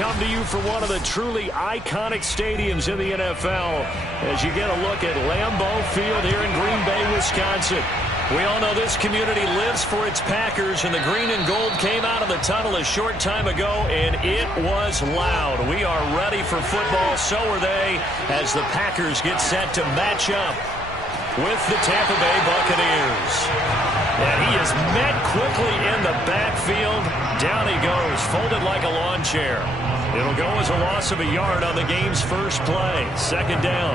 come to you from one of the truly iconic stadiums in the NFL as you get a look at Lambeau Field here in Green Bay, Wisconsin. We all know this community lives for its Packers, and the green and gold came out of the tunnel a short time ago, and it was loud. We are ready for football, so are they, as the Packers get set to match up with the Tampa Bay Buccaneers. And he is met quickly in the backfield. Down he goes, folded like a lawn chair. It'll go as a loss of a yard on the game's first play. Second down.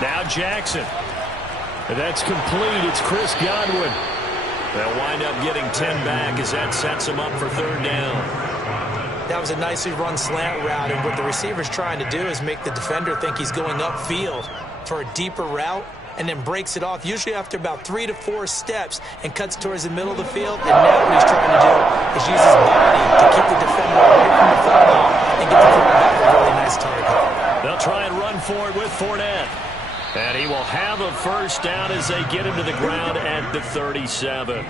Now Jackson. That's complete. It's Chris Godwin. They'll wind up getting 10 back as that sets them up for third down. That was a nicely run slant route, and what the receiver's trying to do is make the defender think he's going upfield for a deeper route and then breaks it off, usually after about 3 to 4 steps, and cuts towards the middle of the field. And now what he's trying to do is use his body to keep the defender away from the football and get the quarterback a really nice target. They'll try and run for it with Fournette. And he will have a first down as they get him to the ground at the 37.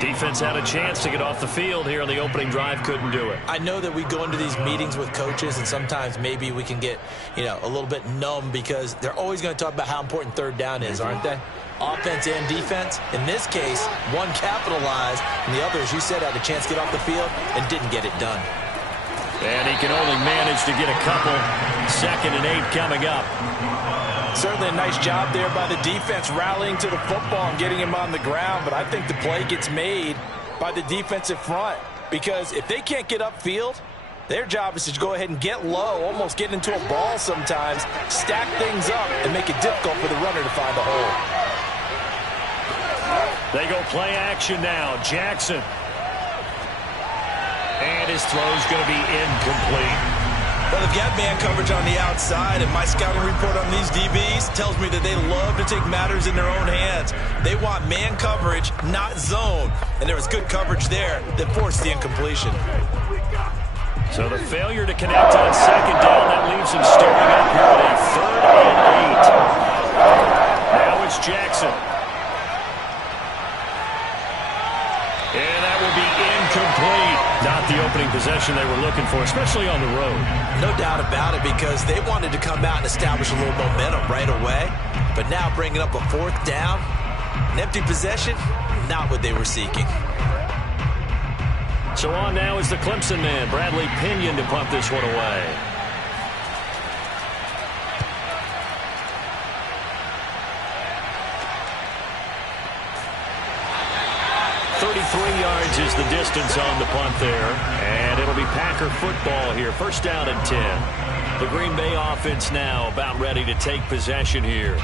Defense had a chance to get off the field here on the opening drive, couldn't do it. I know that we go into these meetings with coaches, and sometimes maybe we can get, a little bit numb because they're always going to talk about how important third down is, aren't they? Offense and defense. In this case, one capitalized, and the other, as you said, had a chance to get off the field and didn't get it done. And he can only manage to get a couple. 2nd and 8 coming up. Certainly a nice job there by the defense rallying to the football and getting him on the ground, but I think the play gets made by the defensive front because if they can't get upfield, their job is to go ahead and get low, almost get into a ball sometimes, stack things up, and make it difficult for the runner to find a hole. They go play action now. Jackson. And his throw's going to be incomplete. Well, they've got man coverage on the outside, and my scouting report on these DBs tells me that they love to take matters in their own hands. They want man coverage, not zone. And there was good coverage there that forced the incompletion. So the failure to connect on second down, that leaves him staring up here at a 3rd and 8. Now it's Jackson. And that will be incomplete. Not the opening possession they were looking for, especially on the road. No doubt about it, because they wanted to come out and establish a little momentum right away. But now bringing up a 4th down, an empty possession, not what they were seeking. So on now is the Clemson man, Bradley Pinion, to punt this one away. Yards is the distance on the punt there, and it'll be Packer football here. First down and 10. The Green Bay offense now about ready to take possession here.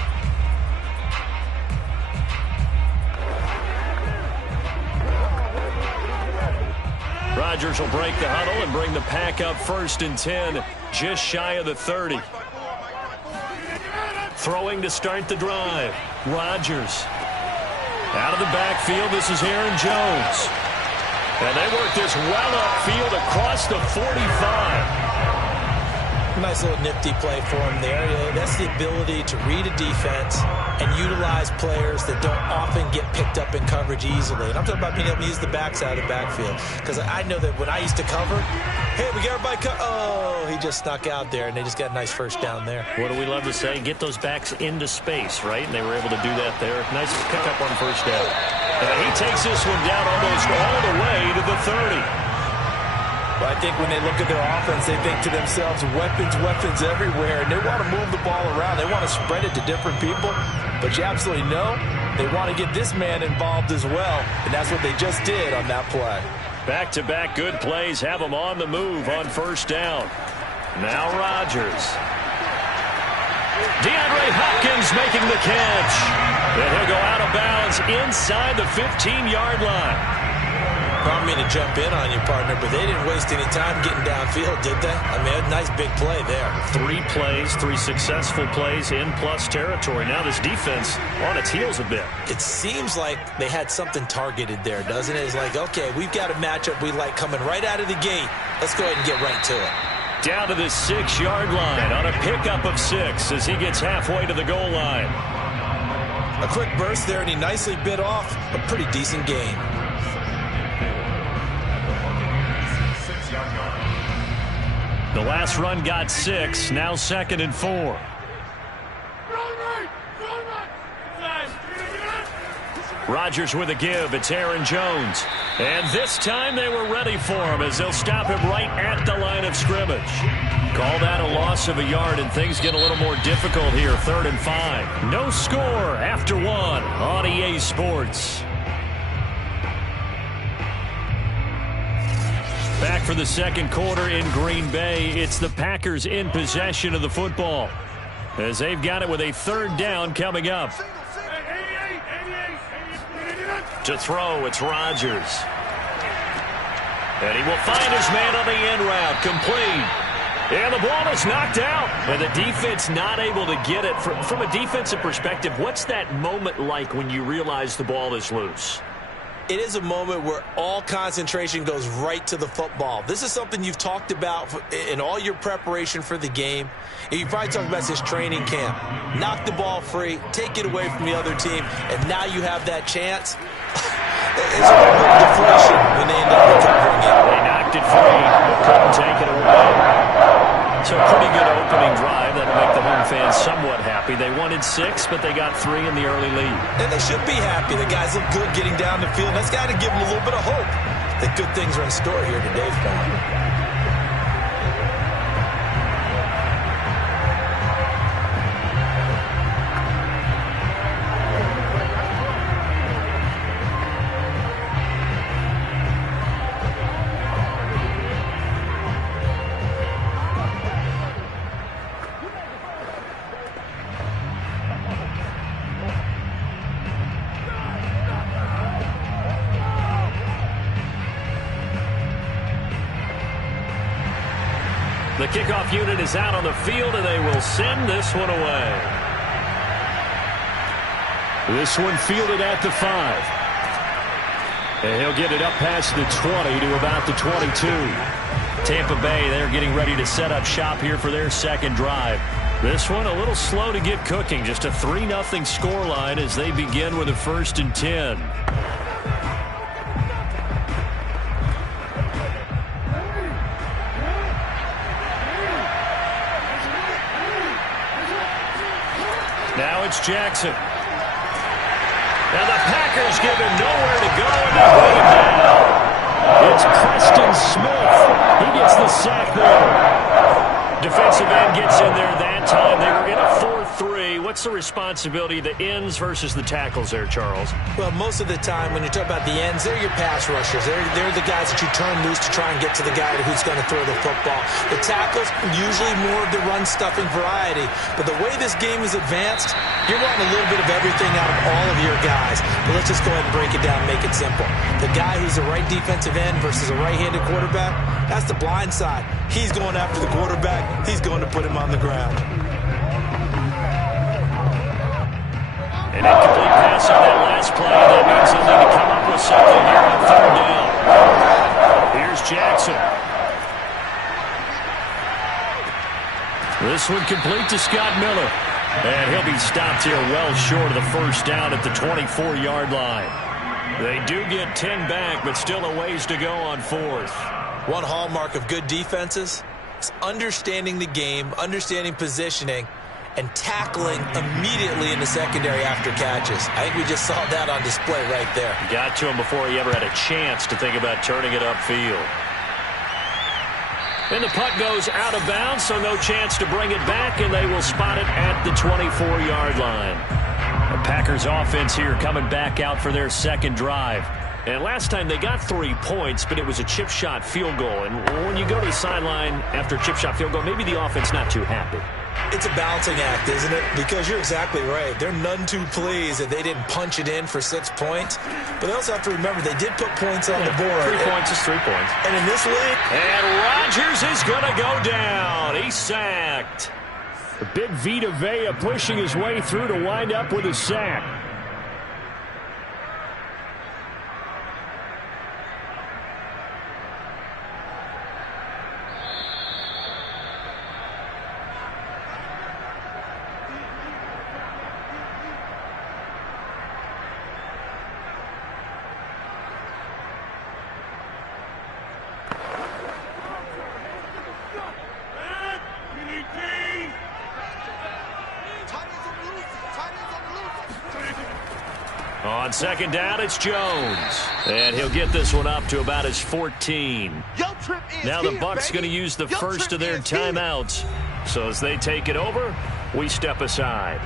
Rodgers will break the huddle and bring the Pack up 1st and 10, just shy of the 30. Throwing to start the drive. Rodgers. Out of the backfield, this is Aaron Jones. And they work this well upfield across the 45. Nice little nifty play for him there. That's the ability to read a defense and utilize players that don't often get picked up in coverage easily. And I'm talking about being able to use the backside of the backfield. Because I know that when I used to cover, hey, we got everybody oh, he just snuck out there, and they just got a nice first down there. What do we love to say? Get those backs into space, right? And they were able to do that there. Nice pickup on first down. And he takes this one down almost all the way to the 30. Well, I think when they look at their offense, they think to themselves, weapons everywhere, and they want to move the ball around. They want to spread it to different people, but you absolutely know they want to get this man involved as well, and that's what they just did on that play. Back-to-back good plays have them on the move on first down. Now Rodgers. DeAndre Hopkins making the catch. And he'll go out of bounds inside the 15-yard line. I don't mean to jump in on you, partner, but they didn't waste any time getting downfield, did they? I mean, a nice big play there. 3 plays, 3 successful plays in plus territory. Now this defense on its heels a bit. It seems like they had something targeted there, doesn't it? It's like, okay, we've got a matchup we like coming right out of the gate. Let's go ahead and get right to it. Down to the 6-yard line on a pickup of 6 as he gets halfway to the goal line. A quick burst there, and he nicely bit off a pretty decent gain. The last run got 6, now 2nd and 4. Rodgers with a give. It's Aaron Jones. And this time they were ready for him as they'll stop him right at the line of scrimmage. Call that a loss of a yard, and things get a little more difficult here. 3rd and 5. No score after 1 on EA Sports. Back for the second quarter in Green Bay. It's the Packers in possession of the football as they've got it with a 3rd down coming up. To throw, it's Rodgers. And he will find his man on the end route. Complete. And the ball is knocked out. And the defense not able to get it. From a defensive perspective, what's that moment like when you realize the ball is loose? It is a moment where all concentration goes right to the football. This is something you've talked about in all your preparation for the game. And you probably talked about this training camp. Knock the ball free, take it away from the other team, and now you have that chance. It's a little bit of deflation when they end up recovering it. They knocked it free, but couldn't take it away. So a pretty good opening drive. That'll make the home fans somewhat happy. They wanted 6, but they got 3 in the early lead. And they should be happy. The guys look good getting down the field. That's got to give them a little bit of hope that good things are in store here today for them. The kickoff unit is out on the field, and they will send this one away. This one fielded at the 5. And he'll get it up past the 20 to about the 22. Tampa Bay, they're getting ready to set up shop here for their second drive. This one a little slow to get cooking. Just a 3-0 scoreline as they begin with a 1st and 10. Now it's Jackson. Now the Packers give him nowhere to go, and they bring him down. It's Preston Smith. He gets the sack there. Defensive end gets in there that time. They were in a 4-3. What's the responsibility of the ends versus the tackles there, Charles? Well, most of the time when you talk about the ends, they're your pass rushers. They're the guys that you turn loose to try and get to the guy who's going to throw the football. The tackles, usually more of the run-stuffing variety. But the way this game is advanced, you're wanting a little bit of everything out of all of your guys. But let's just go ahead and break it down and make it simple. The guy who's the right defensive end versus a right-handed quarterback, that's the blind side. He's going after the quarterback. He's going to put him on the ground. An incomplete pass on that last play. That means they'll need to come up with something here on 3rd down. Here's Jackson. This one complete to Scott Miller. And he'll be stopped here well short of the 1st down at the 24-yard line. They do get 10 back, but still a ways to go on 4th. One hallmark of good defenses is understanding the game, understanding positioning, and tackling immediately in the secondary after catches. I think we just saw that on display right there. Got to him before he ever had a chance to think about turning it upfield. And the punt goes out of bounds, so no chance to bring it back, and they will spot it at the 24-yard line. The Packers offense here coming back out for their second drive. And last time they got 3 points, but it was a chip shot field goal. And when you go to the sideline after a chip shot field goal, maybe the offense not too happy. It's a balancing act, isn't it? Because you're exactly right. They're none too pleased that they didn't punch it in for 6 points. But they also have to remember they did put points on the board. 3 points is 3 points. And in this league... And Rodgers is going to go down. He's sacked. The big Vita Vea pushing his way through to wind up with a sack. On second down, it's Jones. And he'll get this one up to about his 14. Now the Bucs going to use the first of their timeouts. So as they take it over, we step aside.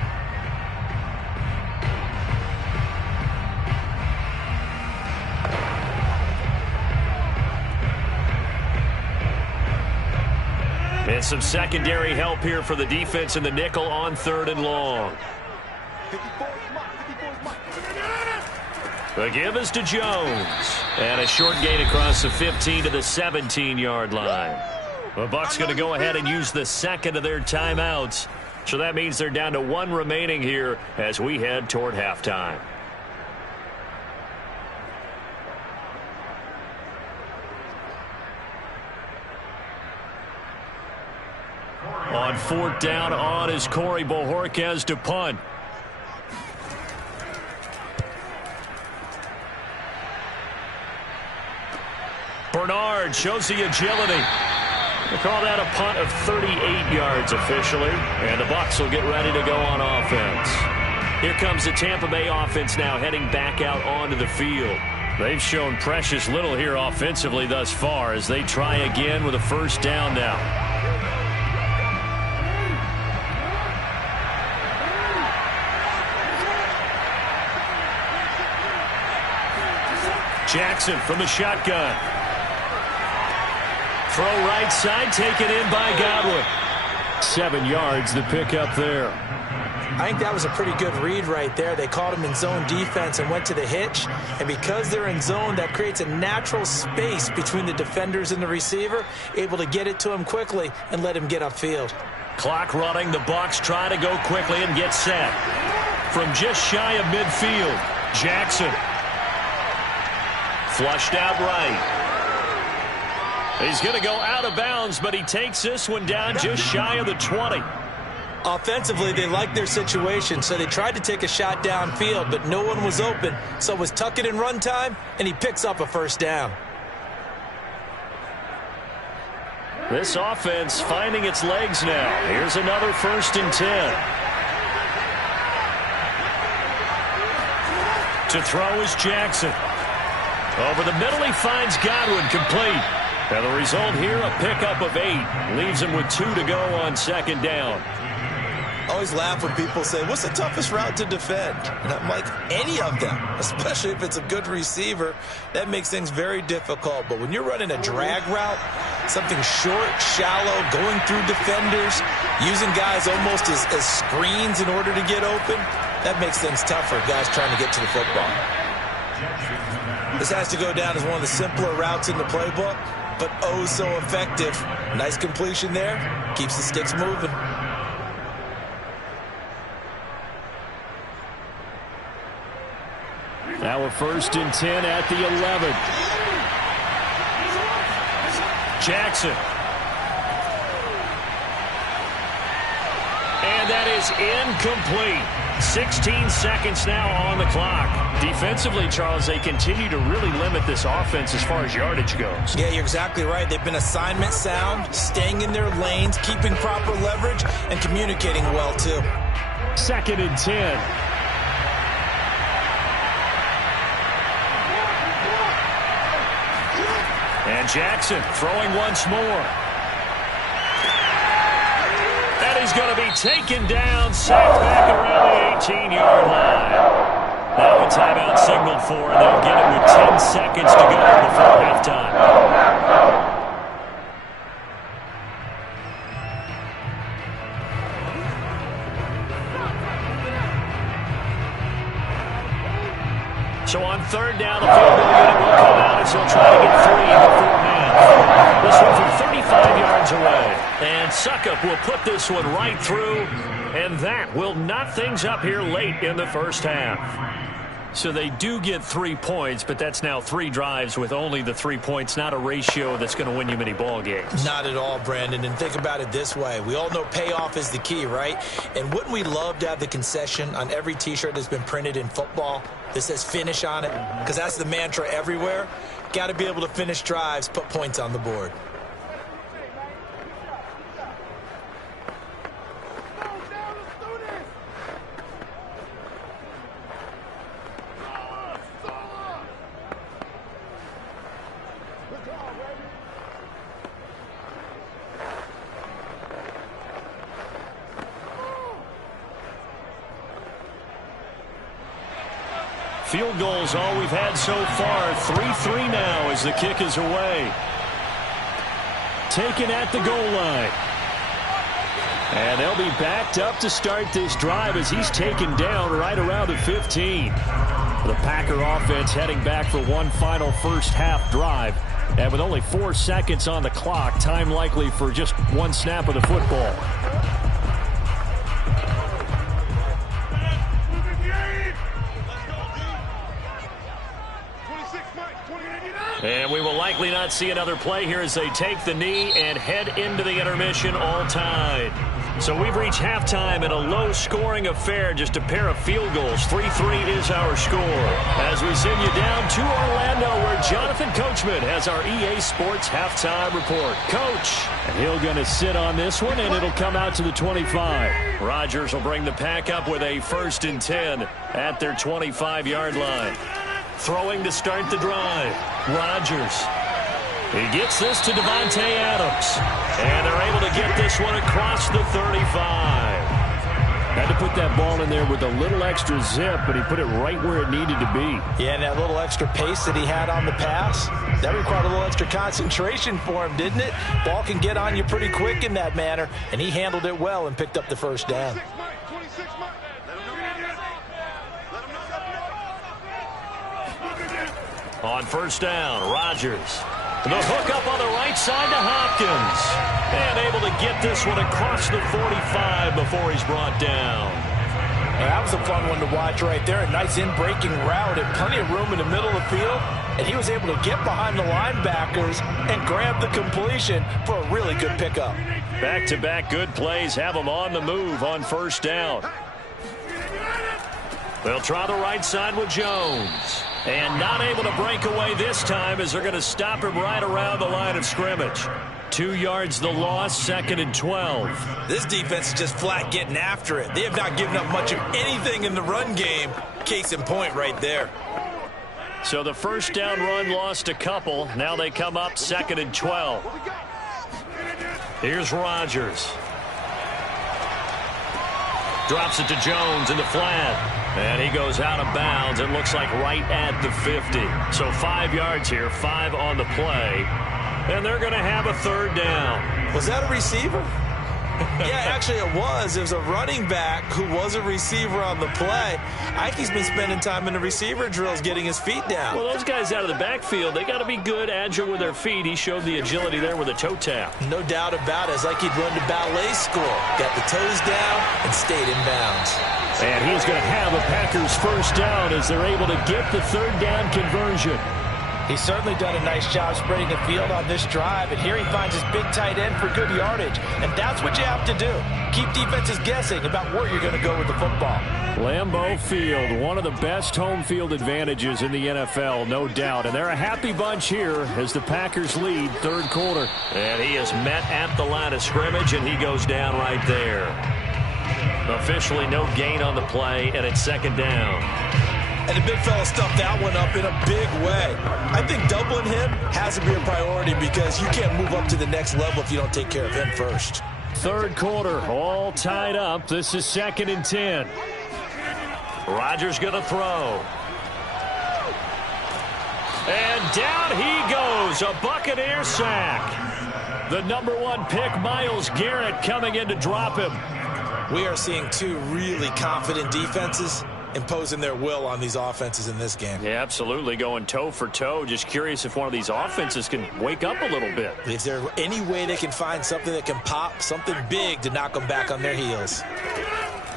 And some secondary help here for the defense in the nickel on 3rd and long. The give is to Jones. And a short gain across the 15 to the 17-yard line. The Bucs going to go ahead and use the second of their timeouts. So that means they're down to 1 remaining here as we head toward halftime. On 4th down, on is Corey Bojorquez to punt. Bernard shows the agility. They call that a punt of 38 yards officially. And the Bucs will get ready to go on offense. Here comes the Tampa Bay offense now heading back out onto the field. They've shown precious little here offensively thus far as they try again with a 1st down now. Jackson from the shotgun. Throw right side, taken in by Godwin. 7 yards to pick up there. I think that was a pretty good read right there. They called him in zone defense and went to the hitch. And because they're in zone, that creates a natural space between the defenders and the receiver, able to get it to him quickly and let him get upfield. Clock running. The Bucs try to go quickly and get set. From just shy of midfield, Jackson. Flushed out right. He's going to go out of bounds, but he takes this one down just shy of the 20. Offensively, they liked their situation, so they tried to take a shot downfield, but no one was open. So it was tuck it in run time, and he picks up a 1st down. This offense finding its legs now. Here's another 1st and 10. To throw is Jackson. Over the middle, he finds Godwin complete. And the result here, a pickup of 8. Leaves him with 2 to go on 2nd down. I always laugh when people say, what's the toughest route to defend? And I'm like, any of them, especially if it's a good receiver. That makes things very difficult. But when you're running a drag route, something short, shallow, going through defenders, using guys almost as screens in order to get open, that makes things tougher, guys trying to get to the football. This has to go down as one of the simpler routes in the playbook, but oh so effective. Nice completion there. Keeps the sticks moving. Now a 1st and 10 at the 11. Jackson. And that is incomplete. 16 seconds now on the clock. Defensively, Charles, they continue to really limit this offense as far as yardage goes. Yeah, you're exactly right. They've been assignment sound, staying in their lanes, keeping proper leverage, and communicating well, too. 2nd and 10. And Jackson throwing once more. And he's going to be taken down, sacked back around the 18-yard line. Now a timeout signaled for, and they'll get it with 10 seconds to go before halftime. So on 3rd down, the field goal unit will come out as they'll try to get 3 before half. This one from 35 yards away. And Succop will put this one right through, and that will knot things up here late in the 1st half. So they do get 3 points, but that's now 3 drives with only the 3 points, not a ratio that's going to win you many ball games. Not at all, Brandon. And think about it this way. We all know payoff is the key, right? And wouldn't we love to have the concession on every T-shirt that's been printed in football that says finish on it? Because that's the mantra everywhere. Got to be able to finish drives, put points on the board. Field goals all we've had so far. 3-3 now as the kick is away. Taken at the goal line. And they'll be backed up to start this drive as he's taken down right around the 15. The Packer offense heading back for one final first half drive. And with only 4 seconds on the clock, time likely for just one snap of the football. And we will likely not see another play here as they take the knee and head into the intermission all tied. So we've reached halftime in a low-scoring affair, just a pair of field goals. 3-3 is our score. As we send you down to Orlando, where Jonathan Coachman has our EA Sports halftime report. Coach, and he'll going to sit on this one, and it'll come out to the 25. Rodgers will bring the Pack up with a 1st and 10 at their 25-yard line. Throwing to start the drive. Rodgers. He gets this to Davante Adams. And they're able to get this one across the 35. Had to put that ball in there with a little extra zip, but he put it right where it needed to be. Yeah, and that little extra pace that he had on the pass, that required a little extra concentration for him, didn't it? Ball can get on you pretty quick in that manner, and he handled it well and picked up the first down. On first down, Rodgers. The hook up on the right side to Hopkins. And able to get this one across the 45 before he's brought down. And that was a fun one to watch right there. A nice in-breaking route and plenty of room in the middle of the field. And he was able to get behind the linebackers and grab the completion for a really good pickup. Back-to-back good plays have him on the move on first down. They'll try the right side with Jones. And not able to break away this time as they're going to stop him right around the line of scrimmage. 2 yards the loss, 2nd and 12. This defense is just flat getting after it. They have not given up much of anything in the run game. Case in point right there. So the first down run lost a couple. Now they come up 2nd and 12. Here's Rodgers. Drops it to Jones in the flat. And he goes out of bounds. It looks like right at the 50. So 5 yards here, 5 on the play. And they're going to have a 3rd down. Was that a receiver? Yeah, actually it was. It was a running back who was a receiver on the play. I think he's been spending time in the receiver drills getting his feet down. Well, those guys out of the backfield, they got to be good, agile with their feet. He showed the agility there with a toe tap. No doubt about it. It's like he'd run to ballet school. Got the toes down and stayed in bounds. And he's going to have a Packers first down as they're able to get the 3rd down conversion. He's certainly done a nice job spreading the field on this drive, and here he finds his big tight end for good yardage. And that's what you have to do. Keep defenses guessing about where you're going to go with the football. Lambeau Field, one of the best home field advantages in the NFL, no doubt. And they're a happy bunch here as the Packers lead 3rd quarter. And he is met at the line of scrimmage, and he goes down right there. Officially no gain on the play, and it's 2nd down. And the big fella stuffed that one up in a big way. I think doubling him has to be a priority because you can't move up to the next level if you don't take care of him first. 3rd quarter, all tied up. This is 2nd and 10. Rodgers going to throw. And down he goes, a Buccaneer sack. The #1 pick, Myles Garrett, coming in to drop him. We are seeing 2 really confident defenses imposing their will on these offenses in this game. Yeah, absolutely, going toe for toe. Just curious if one of these offenses can wake up a little bit. Is there any way they can find something that can pop, something big to knock them back on their heels?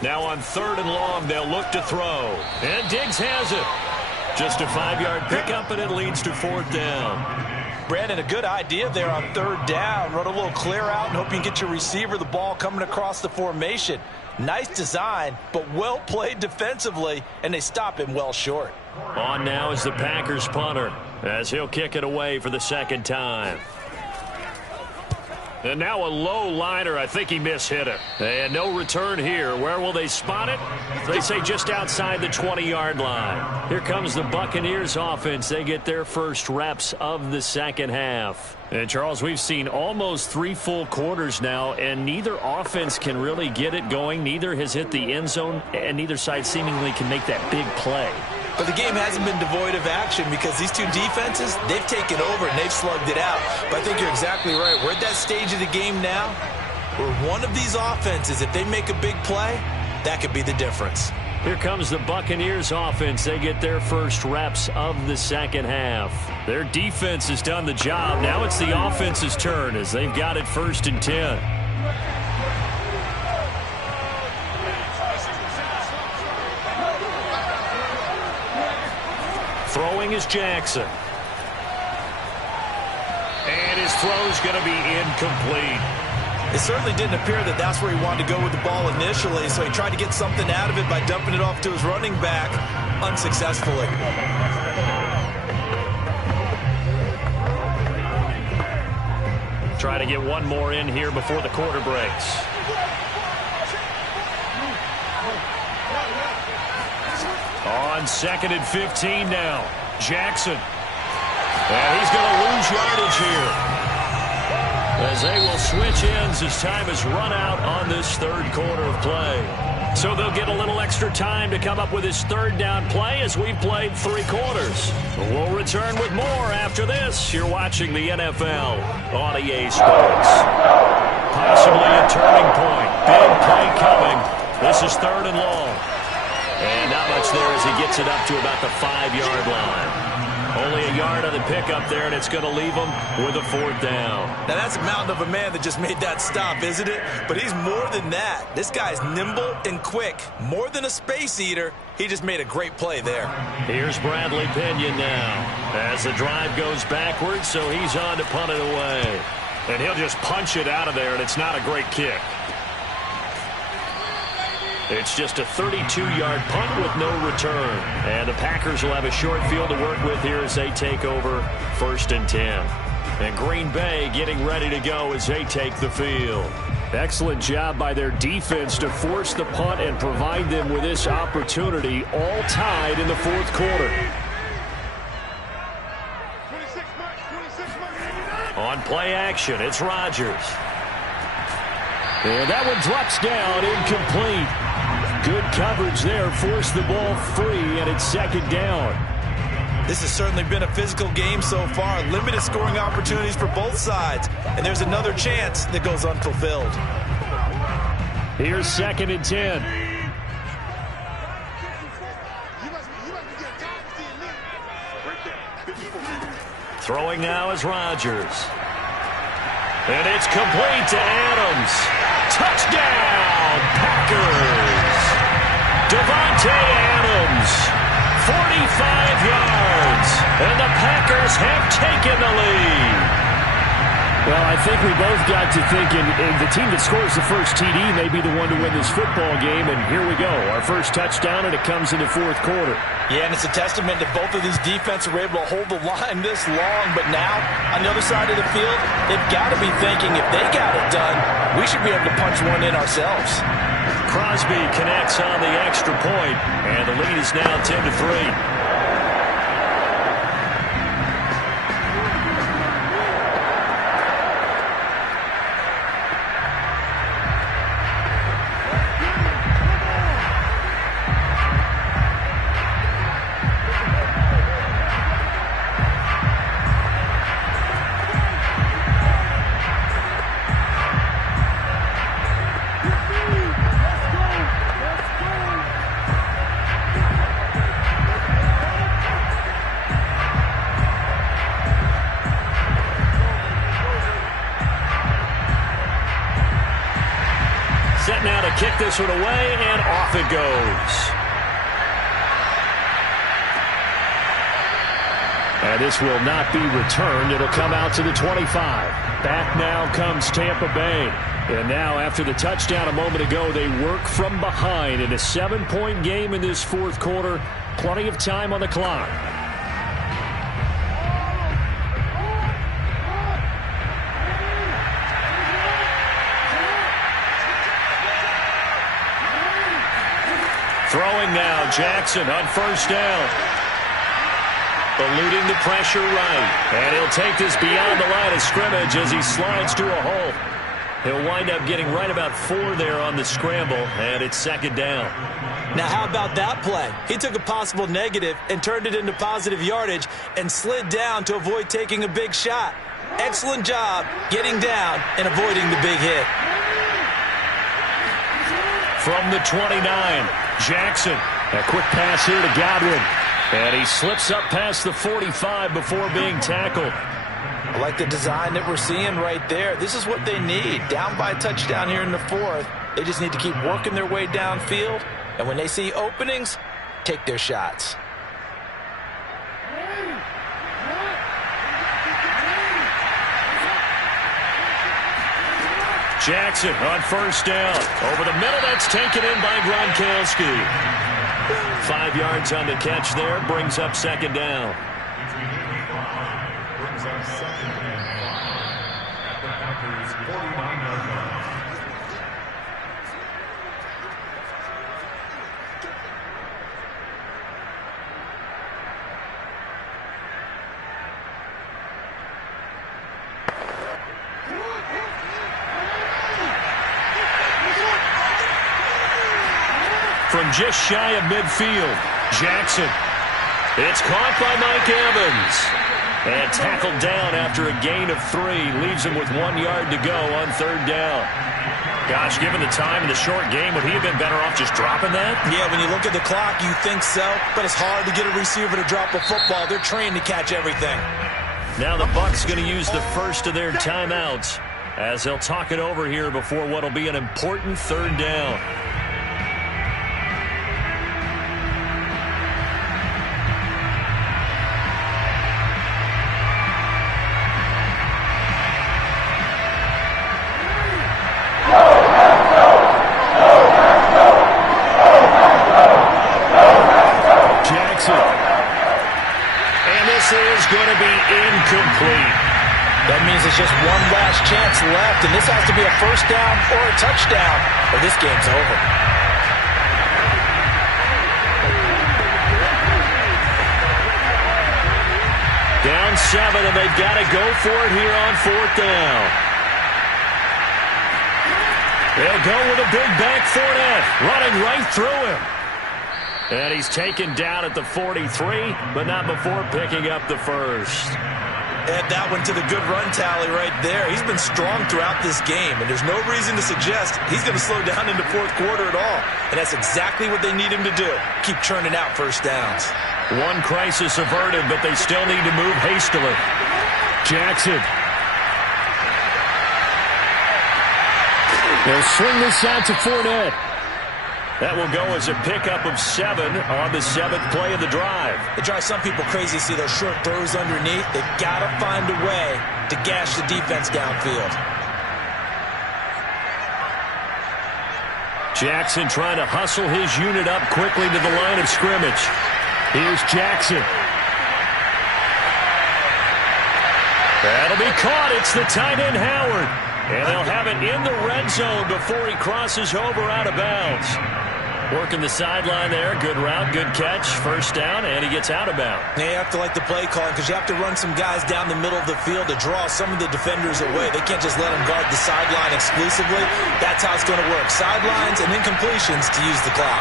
Now on 3rd and long, they'll look to throw. And Diggs has it. Just a 5-yard pickup, and it leads to 4th down. Brandon, a good idea there on 3rd down. Run a little clear out and hope you can get your receiver the ball coming across the formation. Nice design, but well played defensively, and they stop him well short. On now is the Packers punter as he'll kick it away for the 2nd time. And now a low liner. I think he mishit it. And no return here. Where will they spot it? They say just outside the 20-yard line. Here comes the Buccaneers offense. They get their first reps of the 2nd half. And, Charles, we've seen almost 3 full quarters now, and neither offense can really get it going. Neither has hit the end zone, and neither side seemingly can make that big play. But the game hasn't been devoid of action because these two defenses, they've taken over and they've slugged it out. But I think you're exactly right. We're at that stage of the game now where one of these offenses, if they make a big play, that could be the difference. Here comes the Buccaneers offense. They get their first reps of the second half. Their defense has done the job. Now it's the offense's turn as they've got it 1st and 10. Throwing is Jackson. And his throw's going to be incomplete. It certainly didn't appear that that's where he wanted to go with the ball initially, so he tried to get something out of it by dumping it off to his running back unsuccessfully. Try to get one more in here before the quarter breaks. On 2nd and 15 now. Jackson. And he's going to lose yardage here, as they will switch ends as time has run out on this 3rd quarter of play. So they'll get a little extra time to come up with his 3rd down play as we've played 3 quarters. We'll return with more after this. You're watching the NFL on EA Sports. Possibly a turning point. Big play coming. This is 3rd and long. And not much there as he gets it up to about the 5-yard line. Only a yard on the pickup there, and it's going to leave him with a 4th down. Now, that's a mountain of a man that just made that stop, isn't it? But he's more than that. This guy's nimble and quick. More than a space eater, he just made a great play there. Here's Bradley Pinion now as the drive goes backwards, so he's on to punt it away. And he'll just punch it out of there, and it's not a great kick. It's just a 32-yard punt with no return. And the Packers will have a short field to work with here as they take over 1st and 10. And Green Bay getting ready to go as they take the field. Excellent job by their defense to force the punt and provide them with this opportunity, all tied in the 4th quarter. On play action, it's Rodgers. And that one drops down, incomplete. Good coverage there, forced the ball free, and it's 2nd down. This has certainly been a physical game so far. Limited scoring opportunities for both sides. And there's another chance that goes unfulfilled. Here's 2nd and 10. Throwing now is Rodgers. And it's complete to Adams. Touchdown, Packers! Davante Adams, 45 yards, and the Packers have taken the lead. Well, I think we both got to thinking the team that scores the first TD may be the one to win this football game, and here we go. Our first touchdown, and it comes in the 4th quarter. Yeah, and it's a testament that both of these defenses were able to hold the line this long, but now, on the other side of the field, they've got to be thinking if they got it done, we should be able to punch one in ourselves. Crosby connects on the extra point, and the lead is now 10-3. Set now to kick this one away, and off it goes. And this will not be returned. It'll come out to the 25. Back now comes Tampa Bay. And now after the touchdown a moment ago, they work from behind in a 7-point game in this 4th quarter. Plenty of time on the clock. Throwing now, Jackson on 1st down. Eluding the pressure right. And he'll take this beyond the line of scrimmage as he slides to a hole. He'll wind up getting right about 4 there on the scramble, and it's second down. Now, how about that play? He took a possible negative and turned it into positive yardage and slid down to avoid taking a big shot. Excellent job getting down and avoiding the big hit. From the 29, Jackson. A quick pass here to Godwin. And he slips up past the 45 before being tackled. I like the design that we're seeing right there. This is what they need. Down by a touchdown here in the 4th. They just need to keep working their way downfield. And when they see openings, take their shots. Jackson on first down. Over the middle, that's taken in by Gronkowski. 5 yards on the catch there, brings up second down. From just shy of midfield, Jackson. It's caught by Mike Evans. And tackled down after a gain of 3. Leaves him with 1 yard to go on third down. Gosh, given the time in the short game, would he have been better off just dropping that? Yeah, when you look at the clock, you think so. But it's hard to get a receiver to drop a football. They're trained to catch everything. Now the Bucs going to use the first of their timeouts as they'll talk it over here before what will be an important third down. Incomplete. That means it's just one last chance left, and this has to be a first down or a touchdown, or this game's over. Down 7, and they've got to go for it here on fourth down. They'll go with a big back Fournette, running right through him. And he's taken down at the 43, but not before picking up the first. Add that one to the good run tally right there. He's been strong throughout this game, and there's no reason to suggest he's going to slow down in the fourth quarter at all. And that's exactly what they need him to do. Keep churning out first downs. One crisis averted, but they still need to move hastily. Jackson. They'll swing this out to Fournette. That will go as a pickup of 7 on the 7th play of the drive. It drives some people crazy to see those short throws underneath. They've got to find a way to gash the defense downfield. Jackson trying to hustle his unit up quickly to the line of scrimmage. Here's Jackson. That'll be caught. It's the tight end, Howard. And they'll have it in the red zone before he crosses over out of bounds. Working the sideline there. Good route, good catch. First down, and he gets out of bounds. Yeah, you have to like the play calling because you have to run some guys down the middle of the field to draw some of the defenders away. They can't just let them guard the sideline exclusively. That's how it's going to work. Sidelines and then completions to use the clock.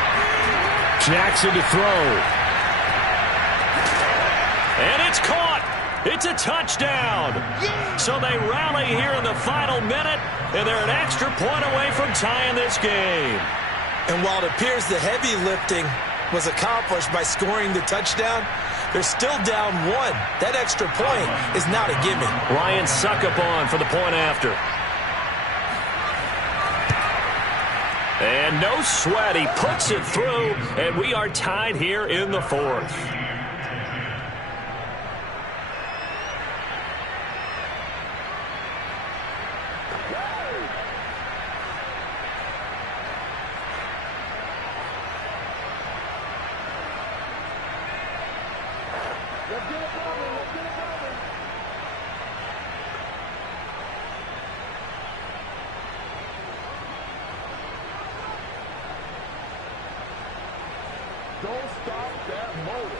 Jackson to throw. And it's caught. It's a touchdown. So they rally here in the final minute, and they're an extra point away from tying this game. And while it appears the heavy lifting was accomplished by scoring the touchdown, they're still down 1. That extra point is not a gimme. Ryan Succop for the point after. And no sweat. He puts it through, and we are tied here in the 4th. Don't stop that motor.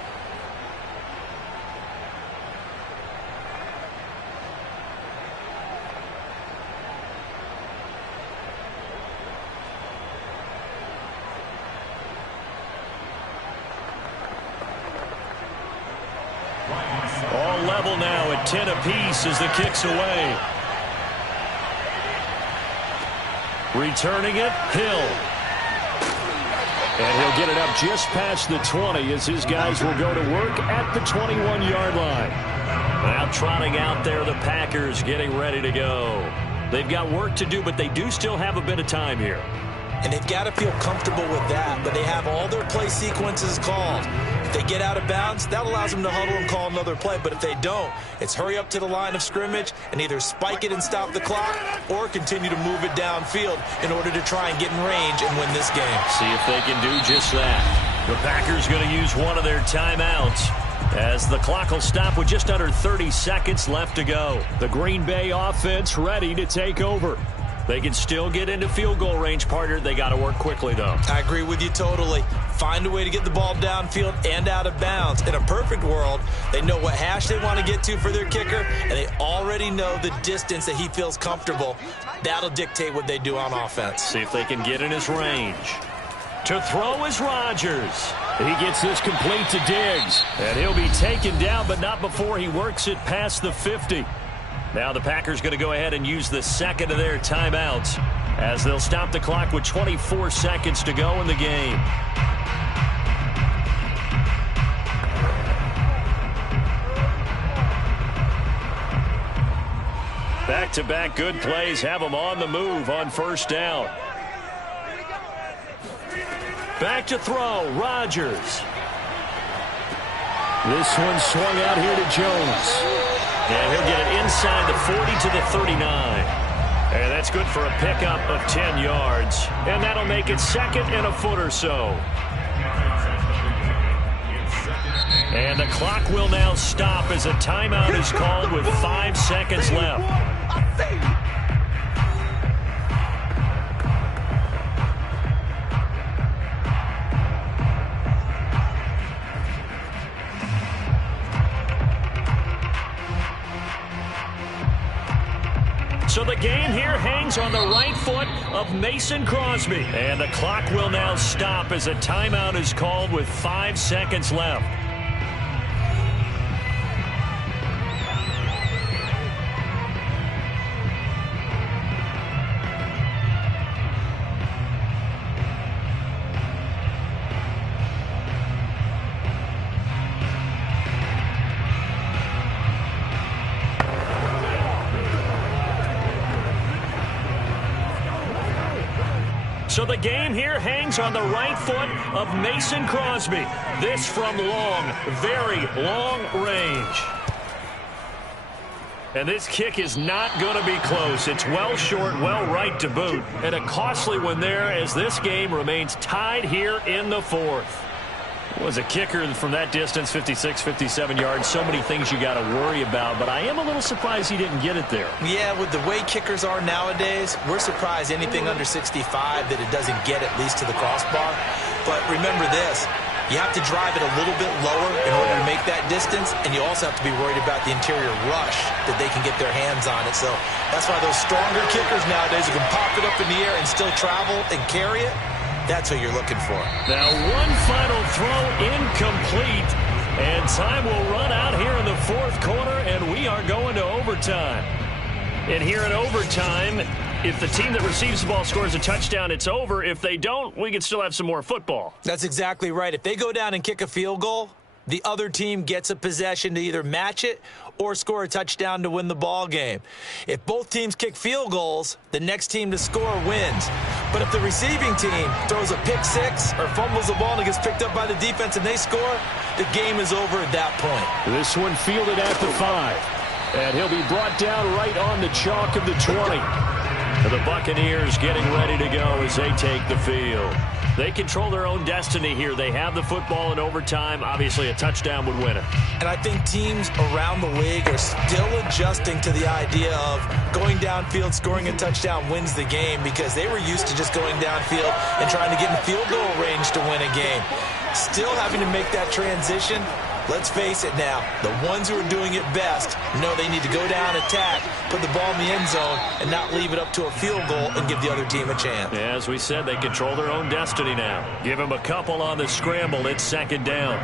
level now at 10 apiece as the kick's away. Returning it, Hill. And he'll get it up just past the 20 as his guys will go to work at the 21-yard line. Now trotting out there, the Packers getting ready to go. They've got work to do, but they do still have a bit of time here. And they've got to feel comfortable with that, but they have all their play sequences called. If they get out of bounds, that allows them to huddle and call another play. But if they don't, it's hurry up to the line of scrimmage and either spike it and stop the clock or continue to move it downfield in order to try and get in range and win this game. See if they can do just that. The Packers going to use one of their timeouts as the clock will stop with just under 30 seconds left to go. The Green Bay offense ready to take over. They can still get into field goal range, partner. They got to work quickly, though. I agree with you totally. Find a way to get the ball downfield and out of bounds. In a perfect world, they know what hash they want to get to for their kicker, and they already know the distance that he feels comfortable. That'll dictate what they do on offense. See if they can get in his range. To throw is Rodgers. He gets this complete to Diggs, and he'll be taken down, but not before he works it past the 50. Now the Packers going to go ahead and use the second of their timeouts as they'll stop the clock with 24 seconds to go in the game. Back-to-back good plays have them on the move on first down. Back to throw, Rodgers. This one swung out here to Jones. And he'll get it inside the 40 to the 39. And that's good for a pickup of 10 yards. And that'll make it second and a foot or so. And the clock will now stop as a timeout is called with 5 seconds left. So the game here hangs on the right foot of Mason Crosby. And the clock will now stop as a timeout is called with 5 seconds left. So the game here hangs on the right foot of Mason Crosby. This from long, very long range. And this kick is not going to be close. It's well short, well right to boot. And a costly one there as this game remains tied here in the fourth. Was a kicker from that distance, 56, 57 yards. So many things you got to worry about, but I am a little surprised he didn't get it there. Yeah, with the way kickers are nowadays, we're surprised anything under 65 that it doesn't get at least to the crossbar. But remember this, you have to drive it a little bit lower in order to make that distance, and you also have to be worried about the interior rush that they can get their hands on it. So that's why those stronger kickers nowadays who can pop it up in the air and still travel and carry it, that's what you're looking for. Now one final throw incomplete, and time will run out here in the fourth quarter, and we are going to overtime. And here in overtime, if the team that receives the ball scores a touchdown, it's over. If they don't, we can still have some more football. That's exactly right. If they go down and kick a field goal, the other team gets a possession to either match it or score a touchdown to win the ball game. If both teams kick field goals, the next team to score wins. But if the receiving team throws a pick six or fumbles the ball and it gets picked up by the defense and they score, the game is over at that point. This one fielded at the 5. And he'll be brought down right on the chalk of the 20. The Buccaneers getting ready to go as they take the field. They control their own destiny here. They have the football in overtime. Obviously, a touchdown would win it. And I think teams around the league are still adjusting to the idea of going downfield, scoring a touchdown wins the game, because they were used to just going downfield and trying to get in field goal range to win a game. Still having to make that transition. Let's face it now, the ones who are doing it best know they need to go down, attack, put the ball in the end zone, and not leave it up to a field goal and give the other team a chance. As we said, they control their own destiny now. Give them a couple on the scramble. It's second down.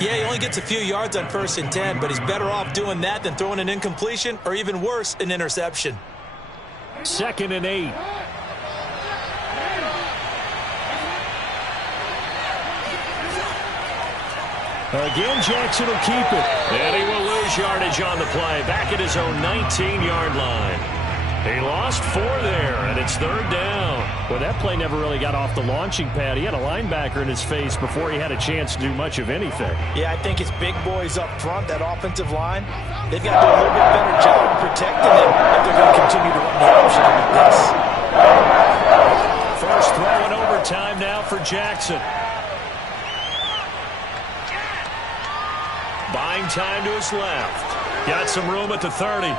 Yeah, he only gets a few yards on 1st and 10, but he's better off doing that than throwing an incompletion or even worse, an interception. 2nd and 8. Again, Jackson will keep it. And he will lose yardage on the play. Back at his own 19-yard line. He lost 4 there, and it's 3rd down. Well, that play never really got off the launching pad. He had a linebacker in his face before he had a chance to do much of anything. Yeah, I think his big boys up front, that offensive line, they've got to do a little bit better job of protecting him if they're going to continue to run the option like this. First throw in overtime now for Jackson. Buying time to his left. Got some room at the 30.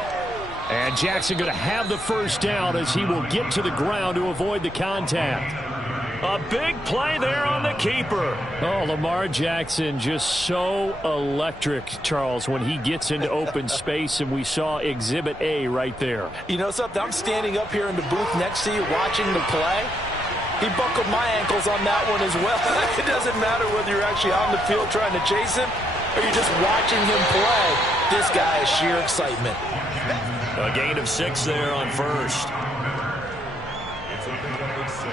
And Jackson going to have the first down as he will get to the ground to avoid the contact. A big play there on the keeper. Oh, Lamar Jackson just so electric, Charles, when he gets into open space, and we saw Exhibit A right there. You know something? I'm standing up here in the booth next to you watching the play. He buckled my ankles on that one as well. It doesn't matter whether you're actually on the field trying to chase him or you're just watching him play. This guy is sheer excitement. A gain of 6 there on first. It's a gain of 6.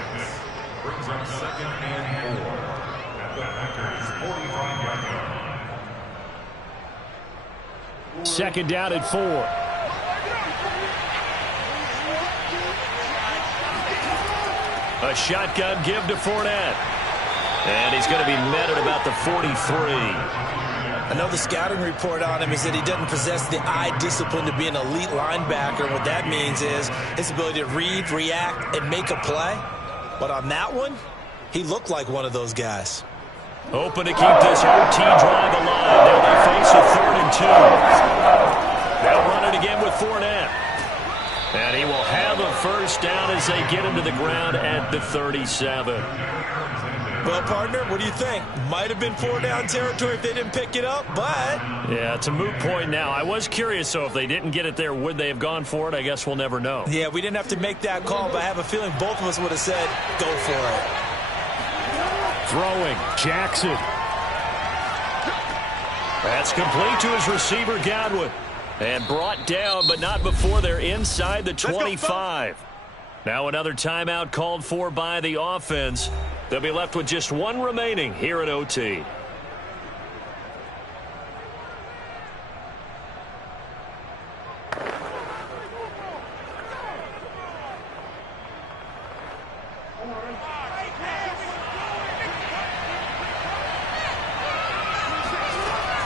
Brings up 2nd and 4. At the Packers' 45-yard line. 2nd down at 4. A shotgun give to Fournette. And he's going to be met at about the 43. Another scouting report on him is that he doesn't possess the eye discipline to be an elite linebacker. What that means is his ability to read, react, and make a play. But on that one, he looked like one of those guys. Open to keep this OT drive alive. Now they face a 3rd and 2. They'll run it again with Fournette. And he will have a first down as they get into the ground at the 37. Well, partner, what do you think? Might have been 4-down territory if they didn't pick it up, but... Yeah, it's a moot point now. I was curious, so if they didn't get it there, would they have gone for it? I guess we'll never know. Yeah, we didn't have to make that call, but I have a feeling both of us would have said, go for it. Throwing, Jackson. That's complete to his receiver, Godwin. And brought down, but not before they're inside the 25. Now another timeout called for by the offense. They'll be left with just 1 remaining here at OT.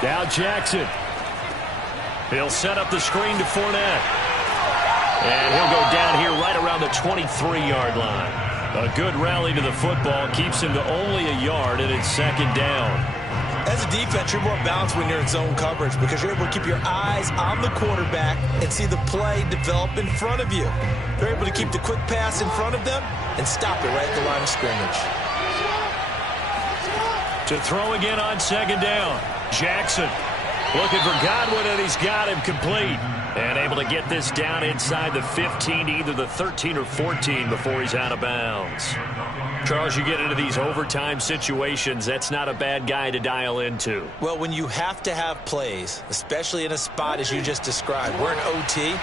Now Jackson. He'll set up the screen to Fournette. And he'll go down here right around the 23-yard line. A good rally to the football keeps him to only a yard, and it's 2nd down. As a defense, you're more balanced when you're in zone coverage because you're able to keep your eyes on the quarterback and see the play develop in front of you. You're able to keep the quick pass in front of them and stop it right at the line of scrimmage. To throw again on 2nd down. Jackson looking for Godwin, and he's got him complete. And able to get this down inside the 15, either the 13 or 14 before he's out of bounds. Charles, you get into these overtime situations, that's not a bad guy to dial into. Well, when you have to have plays, especially in a spot as you just described, we're in OT,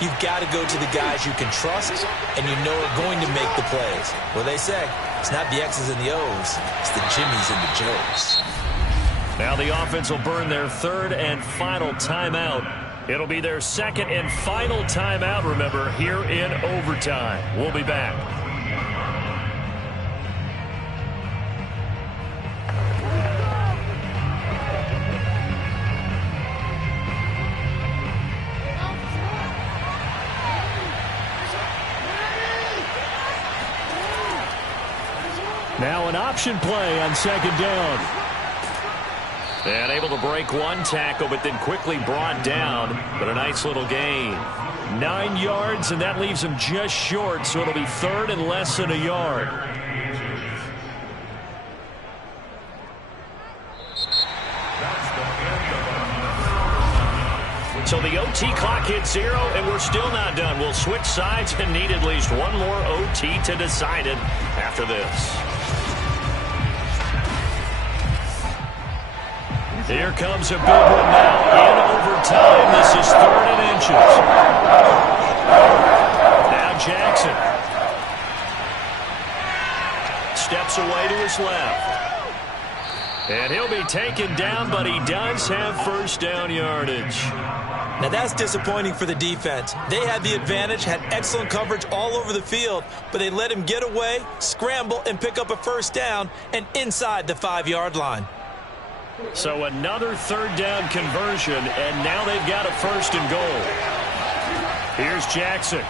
you've got to go to the guys you can trust and you know are going to make the plays. Well, they say it's not the X's and the O's, it's the Jimmys and the Joes. Now the offense will burn their 3rd and final timeout. It'll be their 2nd and final timeout, remember, here in overtime. We'll be back. Now an option play on 2nd down. And able to break 1 tackle, but then quickly brought down. But a nice little gain. 9 yards, and that leaves him just short, so it'll be 3rd and less than a yard. So the OT clock hits 0, and we're still not done. We'll switch sides and need at least 1 more OT to decide it after this. Here comes a big one now in overtime. This is 3rd and inches. Now Jackson steps away to his left. And he'll be taken down, but he does have first down yardage. Now that's disappointing for the defense. They had the advantage, had excellent coverage all over the field, but they let him get away, scramble, and pick up a first down, and inside the 5-yard line. So another 3rd down conversion, and now they've got a 1st and goal. Here's Jackson.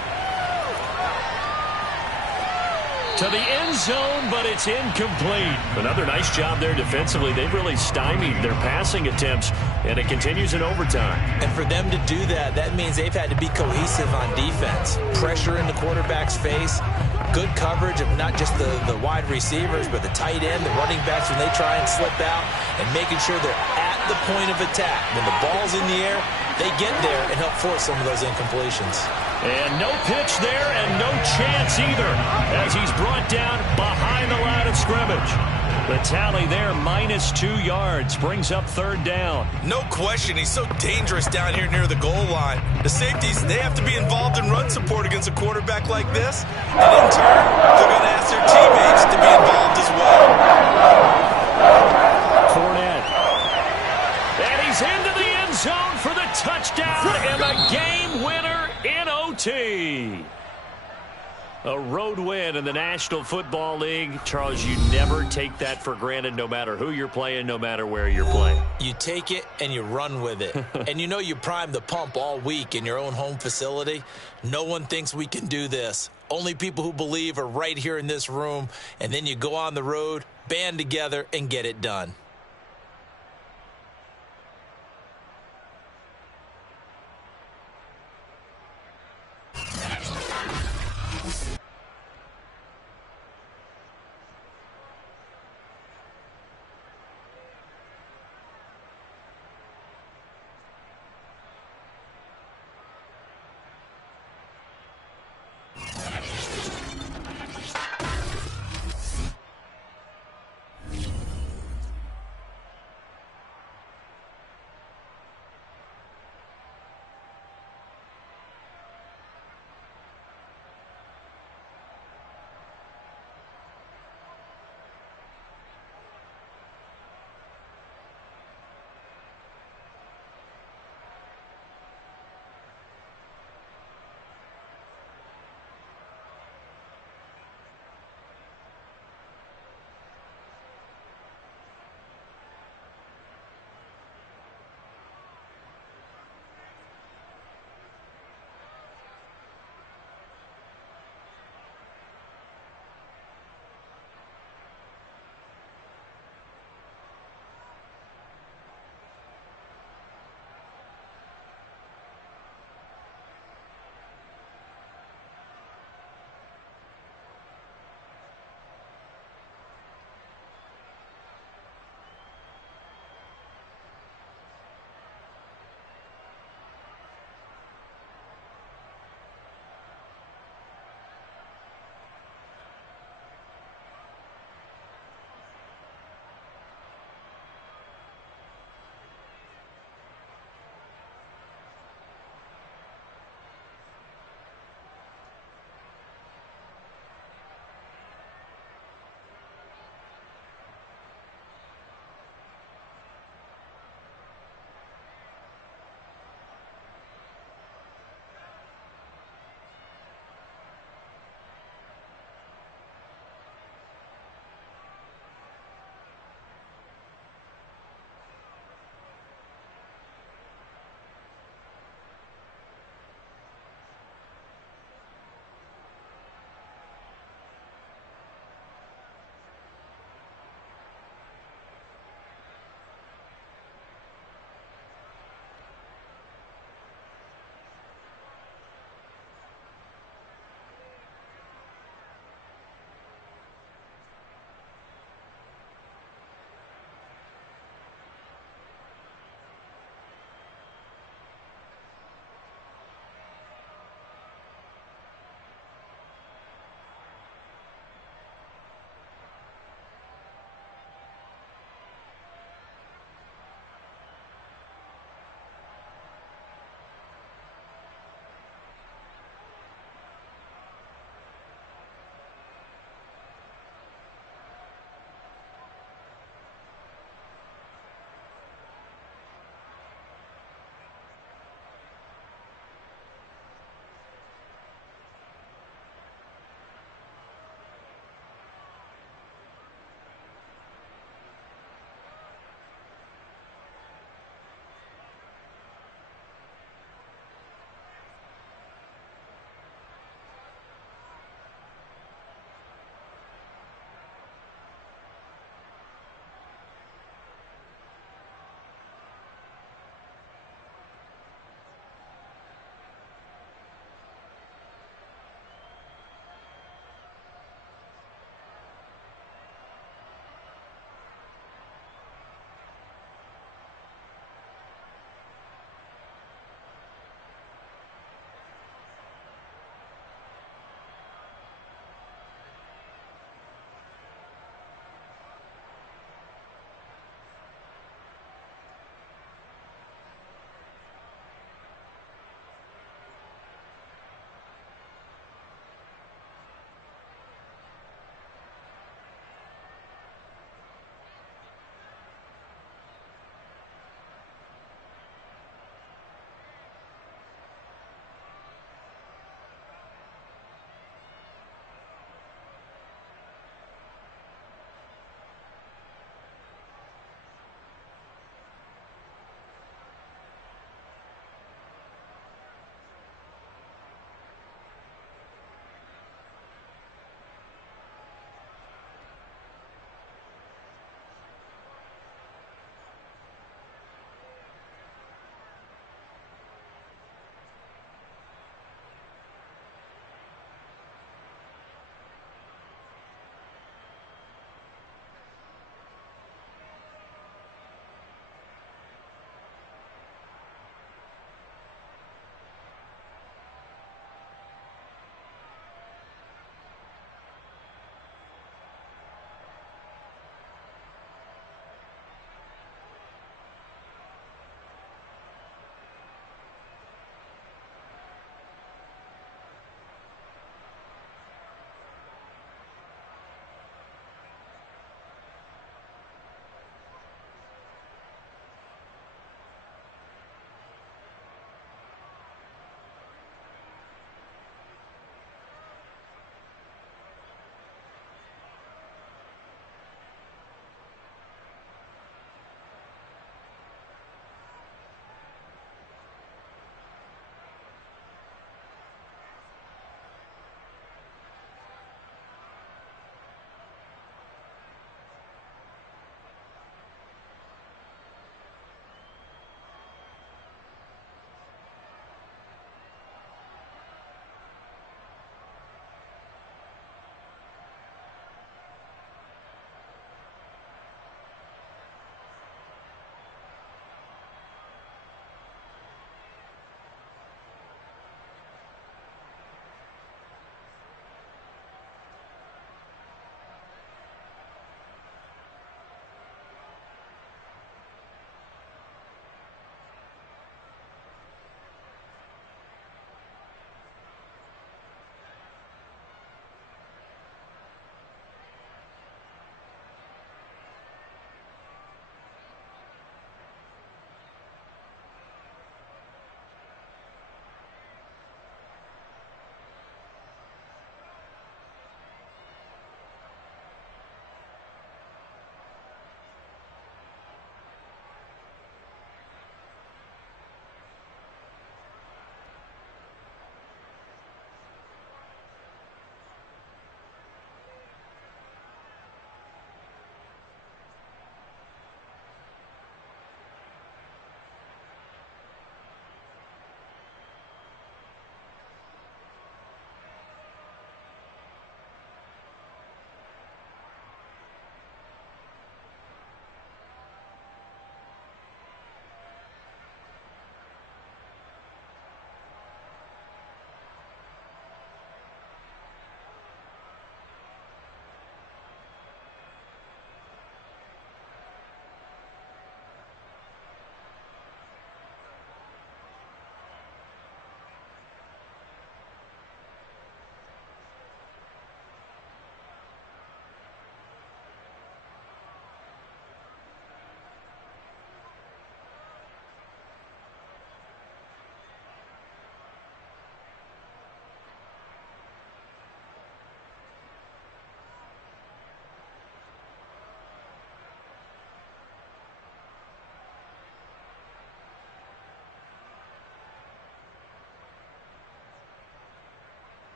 To the end zone, but it's incomplete. Another nice job there defensively. They've really stymied their passing attempts, and it continues in overtime. And for them to do that, that means they've had to be cohesive on defense. Pressure in the quarterback's face, good coverage of not just the wide receivers, but the tight end, the running backs when they try and slip out, and making sure they're at the point of attack. When the ball's in the air, they get there and help force some of those incompletions. And no pitch there and no chance either as he's brought down behind the line of scrimmage. The tally there, -2 yards, brings up 3rd down. No question, he's so dangerous down here near the goal line. The safeties, they have to be involved in run support against a quarterback like this. And in turn, they're going to ask their teammates to be involved as well. Fournette. And he's into the end zone for the touchdown and the game winner in OT. A road win in the National Football League. Charles, you never take that for granted no matter who you're playing, no matter where you're playing. You take it and you run with it. And you know you primed the pump all week in your own home facility. No one thinks we can do this. Only people who believe are right here in this room. And then you go on the road, band together, and get it done.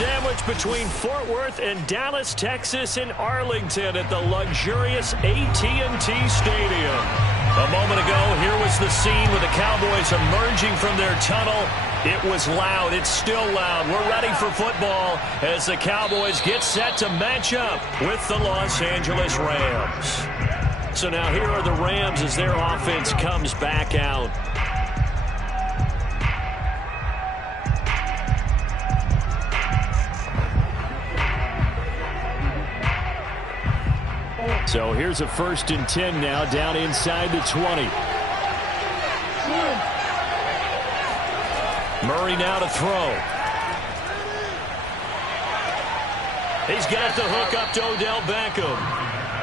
sandwiched between Fort Worth and Dallas, Texas in Arlington at the luxurious AT&T Stadium. A moment ago, here was the scene with the Cowboys emerging from their tunnel. It was loud. It's still loud. We're ready for football as the Cowboys get set to match up with the Los Angeles Rams. So now here are the Rams as their offense comes back out. So here's a 1st and 10 now, down inside the 20. Murray now to throw. He's got the hook up to Odell Beckham.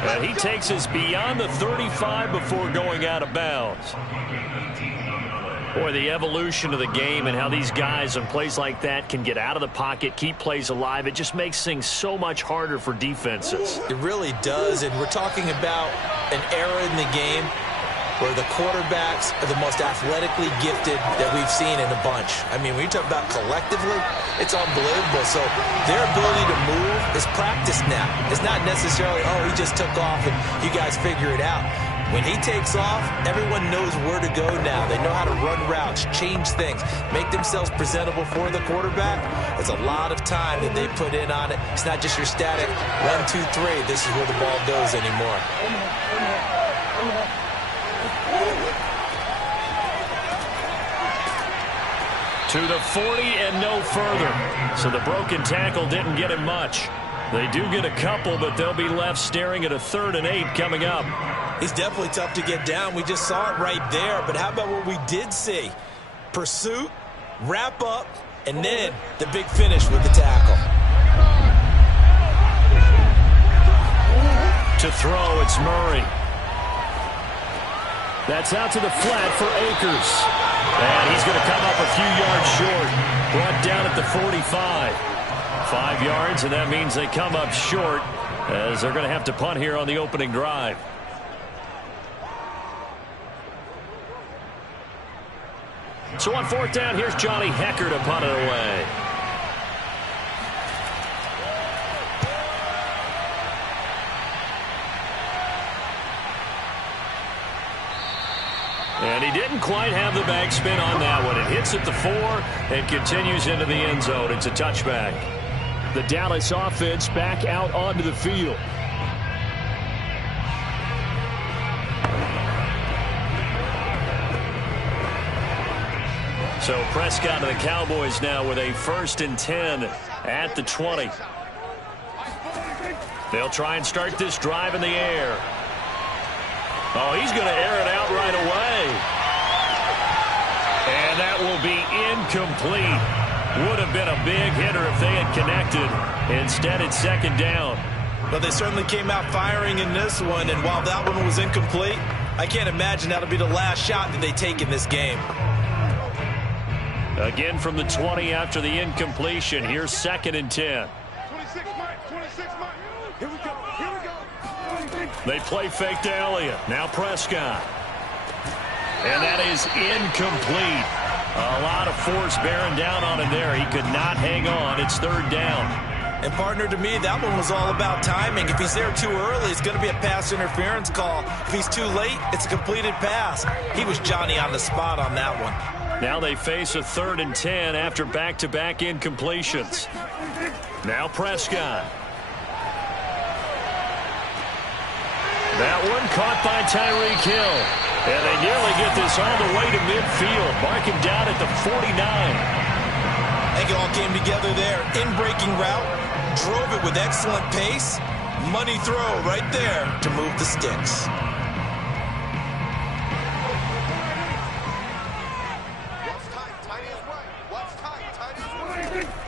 And he takes us beyond the 35 before going out of bounds. Boy, the evolution of the game and how these guys on plays like that can get out of the pocket, keep plays alive, it just makes things so much harder for defenses. It really does, and we're talking about an era in the game where the quarterbacks are the most athletically gifted that we've seen in a bunch. I mean, when you talk about collectively, it's unbelievable. So their ability to move is practiced now. It's not necessarily, oh, he just took off and you guys figure it out. When he takes off, everyone knows where to go now. They know how to run routes, change things, make themselves presentable for the quarterback. It's a lot of time that they put in on it. It's not just your static 1, 2, 3. This is where the ball goes anymore. To the 40 and no further. So the broken tackle didn't get him much. They do get a couple, but they'll be left staring at a 3rd and 8 coming up. He's definitely tough to get down. We just saw it right there. But how about what we did see? Pursuit, wrap up, and then the big finish with the tackle. To throw, it's Murray. That's out to the flat for Akers. And he's going to come up a few yards short. Brought down at the 45. 5 yards, and that means they come up short as they're going to have to punt here on the opening drive. So on 4th down, here's Johnny Hekker to punt it away. And he didn't quite have the backspin on that one. It hits at the 4 and continues into the end zone. It's a touchback. The Dallas offense back out onto the field. So Prescott and the Cowboys now with a 1st and 10 at the 20. They'll try and start this drive in the air. Oh, he's going to air it out right away. And that will be incomplete. Would have been a big hitter if they had connected. Instead, it's 2nd down. But they certainly came out firing in this one, and while that one was incomplete, I can't imagine that'll be the last shot that they take in this game. Again from the 20 after the incompletion. Here's 2nd and 10. 26 Mike. Here we go. They play fake to Elliott. Now Prescott. And that is incomplete. A lot of force bearing down on him there. He could not hang on. It's 3rd down. And, partner, to me, that one was all about timing. If he's there too early, it's going to be a pass interference call. If he's too late, it's a completed pass. He was Johnny on the spot on that one. Now they face a 3rd and 10 after back-to-back incompletions. Now Prescott. That one caught by Tyreek Hill. And they nearly get this all the way to midfield. Mark him down at the 49. I think it all came together there. In-breaking route, drove it with excellent pace. Money throw right there to move the sticks.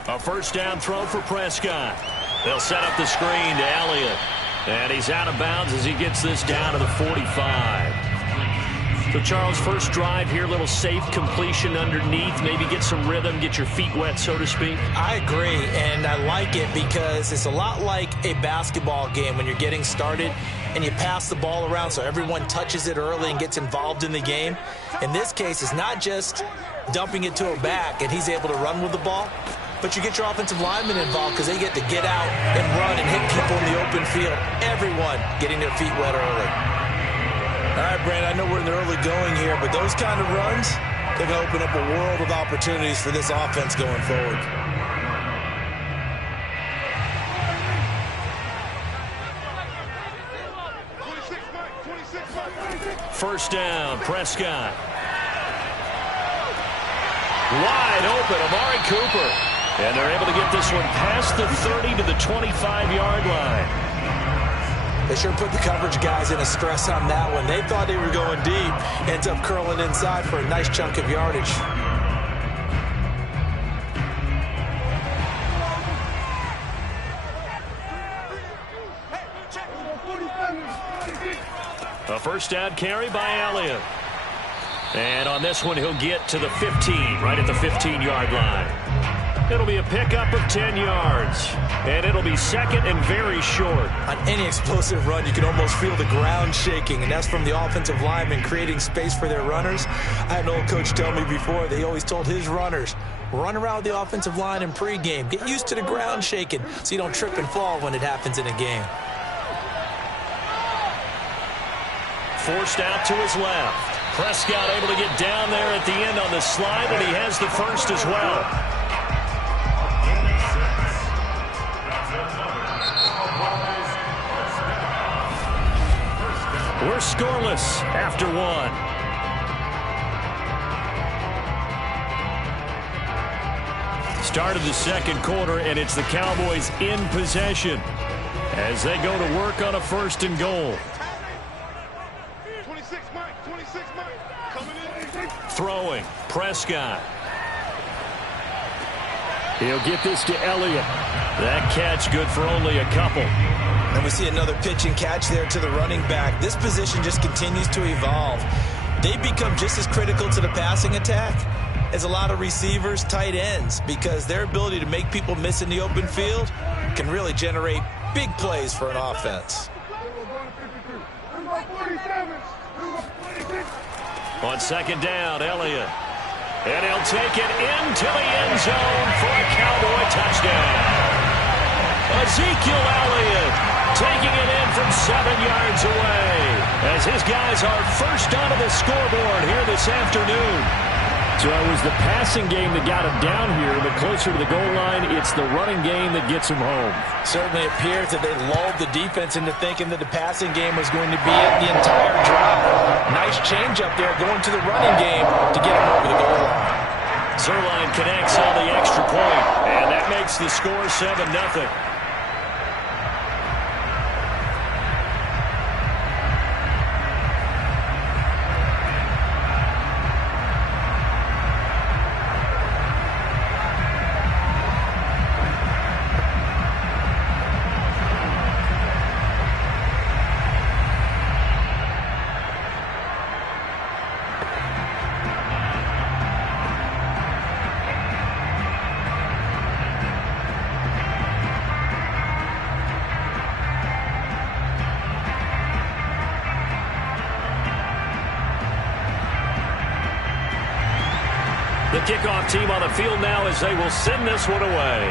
A 1st down throw for Prescott. They'll set up the screen to Elliott. And he's out of bounds as he gets this down to the 45. So, Charles, first drive here, little safe completion underneath. Maybe get some rhythm, get your feet wet, so to speak. I agree, and I like it because it's a lot like a basketball game when you're getting started and you pass the ball around so everyone touches it early and gets involved in the game. In this case, it's not just dumping it to a back and he's able to run with the ball. but you get your offensive linemen involved because they get to get out and run and hit people in the open field. Everyone getting their feet wet early. All right, Brandon, I know we're in the early going here, but those kind of runs, they're going to open up a world of opportunities for this offense going forward. First down, Prescott. Wide open, Amari Cooper. And they're able to get this one past the 30 to the 25-yard line. They sure put the coverage guys in a stress on that one. They thought they were going deep. Ends up curling inside for a nice chunk of yardage. A first down carry by Elliott. And on this one, he'll get to the 15, right at the 15-yard line. It'll be a pickup of 10 yards. And it'll be second and very short. On any explosive run, you can almost feel the ground shaking, and that's from the offensive linemen creating space for their runners. I had an old coach tell me before, they always told his runners, run around the offensive line in pregame. Get used to the ground shaking so you don't trip and fall when it happens in a game. Forced out to his left. Prescott able to get down there at the end on the slide, and he has the first as well. We're scoreless after one. Start of the second quarter, and it's the Cowboys in possession as they go to work on a first and goal. Throwing, Prescott. He'll get this to Elliott. That catch good for only a couple. And we see another pitch and catch there to the running back. This position just continues to evolve. They become just as critical to the passing attack as a lot of receivers, tight ends, because their ability to make people miss in the open field can really generate big plays for an offense. On second down, Elliott. And he'll take it into the end zone for a Cowboy touchdown. Ezekiel Elliott taking it in from 7 yards away as his guys are first onto the scoreboard here this afternoon. So it was the passing game that got him down here, but closer to the goal line, it's the running game that gets him home. Certainly appears that they lulled the defense into thinking that the passing game was going to be it the entire drive. Nice change up there going to the running game to get him over the goal line. Zuerlein connects on the extra point, and that makes the score 7-0. The kickoff team on the field now as they will send this one away.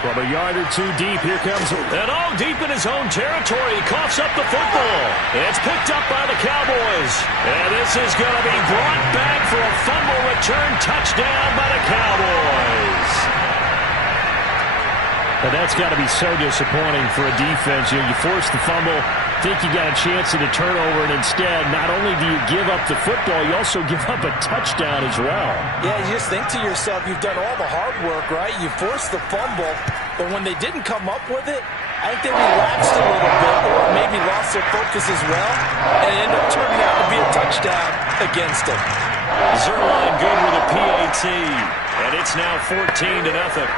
From a yard or two deep, here comes... And deep in his own territory, he coughs up the football. It's picked up by the Cowboys. And this is going to be brought back for a fumble return touchdown by the Cowboys. And that's got to be so disappointing for a defense. You force the fumble, think you got a chance at a turnover, and instead, not only do you give up the football, you also give up a touchdown as well. Yeah, you just think to yourself, you've done all the hard work, right? You forced the fumble, but when they didn't come up with it, I think they relaxed a little bit or maybe lost their focus as well, and it ended up turning out to be a touchdown against them. Zuerlein good with a PAT, and it's now 14-0.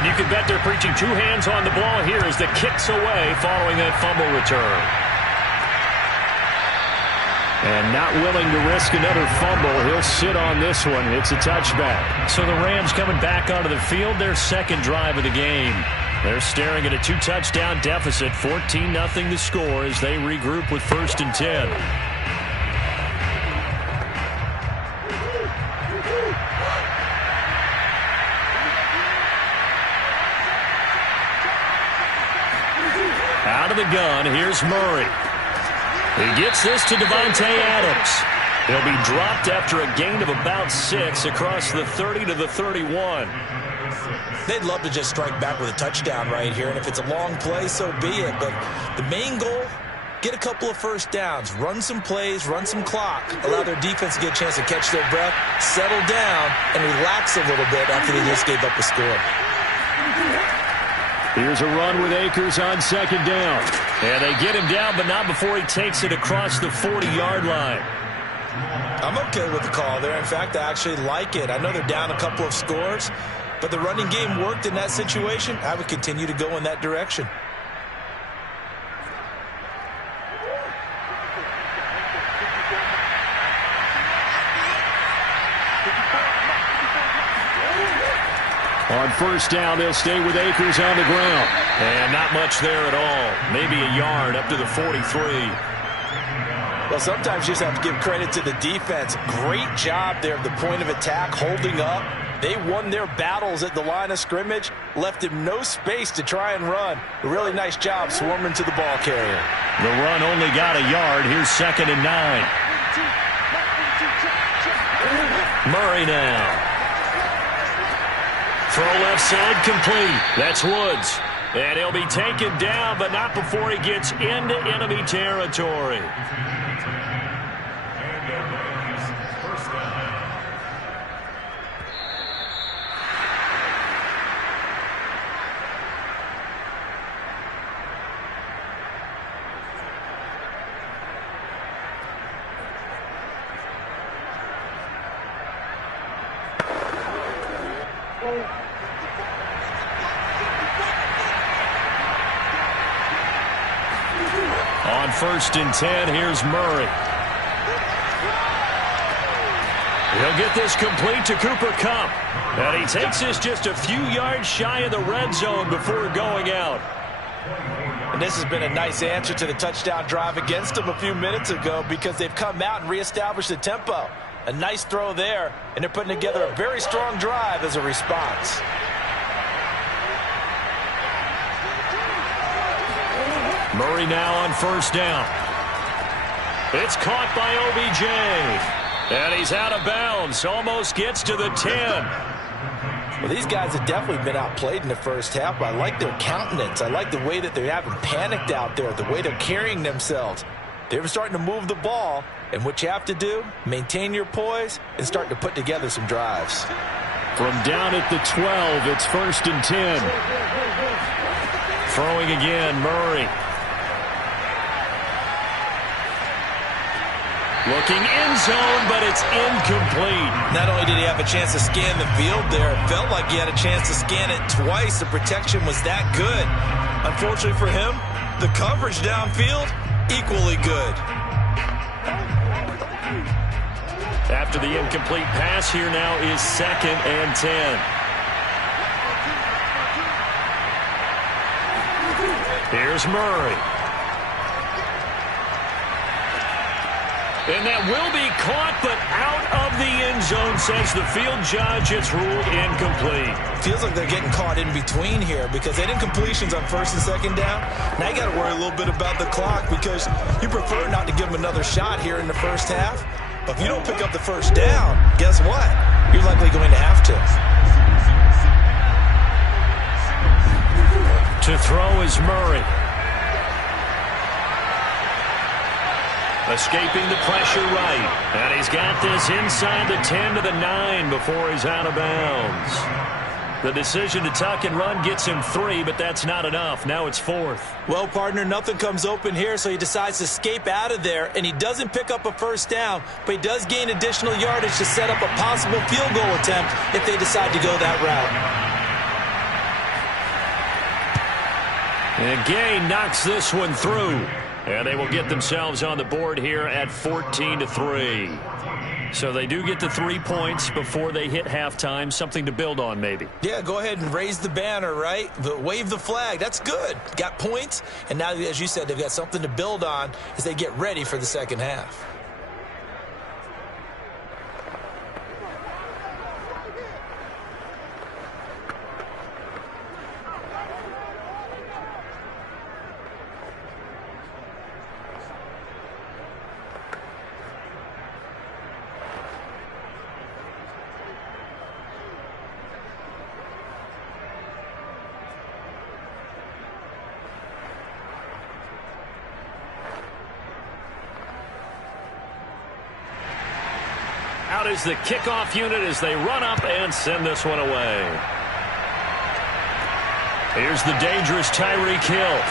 And you can bet they're preaching two hands on the ball here as the kick's away following that fumble return. And not willing to risk another fumble, he'll sit on this one. It's a touchback. So the Rams coming back onto the field, their second drive of the game. They're staring at a 2-touchdown deficit, 14-0 the score as they regroup with 1st and 10. Out of the gun, here's Murray. He gets this to Davante Adams. He'll be dropped after a gain of about 6 across the 30 to the 31. They'd love to just strike back with a touchdown right here, and if it's a long play, so be it. But the main goal, get a couple of first downs, run some plays, run some clock, allow their defense to get a chance to catch their breath, settle down, and relax a little bit after they just gave up a score. Here's a run with Akers on 2nd down. And they get him down, but not before he takes it across the 40-yard line. I'm okay with the call there. In fact, I actually like it. I know they're down a couple of scores, but the running game worked in that situation. I would continue to go in that direction. On 1st down, they'll stay with Akers on the ground. And not much there at all. Maybe a yard up to the 43. Well, sometimes you just have to give credit to the defense. Great job there at the point of attack, holding up. They won their battles at the line of scrimmage, left him no space to try and run. A really nice job swarming to the ball carrier. The run only got a yard. Here's 2nd and 9. Murray now. Throw left side complete. That's Woods. And he'll be taken down, but not before he gets into enemy territory. On 1st and 10, here's Murray. He'll get this complete to Cooper Kupp. And he takes this just a few yards shy of the red zone before going out. And this has been a nice answer to the touchdown drive against them a few minutes ago because they've come out and reestablished the tempo. A nice throw there, and they're putting together a very strong drive as a response. Murray now on 1st down. It's caught by OBJ. And he's out of bounds. Almost gets to the 10. Well, these guys have definitely been outplayed in the first half, but I like their countenance. I like the way that they haven't panicked out there, the way they're carrying themselves. They're starting to move the ball, and what you have to do, maintain your poise and start to put together some drives. From down at the 12, it's 1st and 10. Throwing again, Murray. Looking end zone, but it's incomplete. Not only did he have a chance to scan the field there, it felt like he had a chance to scan it twice. The protection was that good. Unfortunately for him, the coverage downfield, equally good. After the incomplete pass, here now is 2nd and 10. Here's Murray. And that will be caught, but out of the end zone, says the field judge. It's ruled incomplete. Feels like they're getting caught in between here because they had incompletions on 1st and 2nd down. Now you got to worry a little bit about the clock because you prefer not to give them another shot here in the first half. But if you don't pick up the 1st down, guess what? You're likely going to have to. To throw is Murray. Escaping the pressure right. And he's got this inside the 10 to the 9 before he's out of bounds. The decision to tuck and run gets him 3, but that's not enough. Now it's 4th. Well, partner, nothing comes open here, so he decides to escape out of there, and he doesn't pick up a 1st down, but he does gain additional yardage to set up a possible field goal attempt if they decide to go that route. And Gay knocks this one through. And they will get themselves on the board here at 14-3. So they do get the 3 points before they hit halftime. Something to build on, maybe. Yeah, go ahead and raise the banner, right? But wave the flag. That's good. Got points. And now, as you said, they've got something to build on as they get ready for the second half. Out is the kickoff unit as they run up and send this one away. Here's the dangerous Tyreek Hill.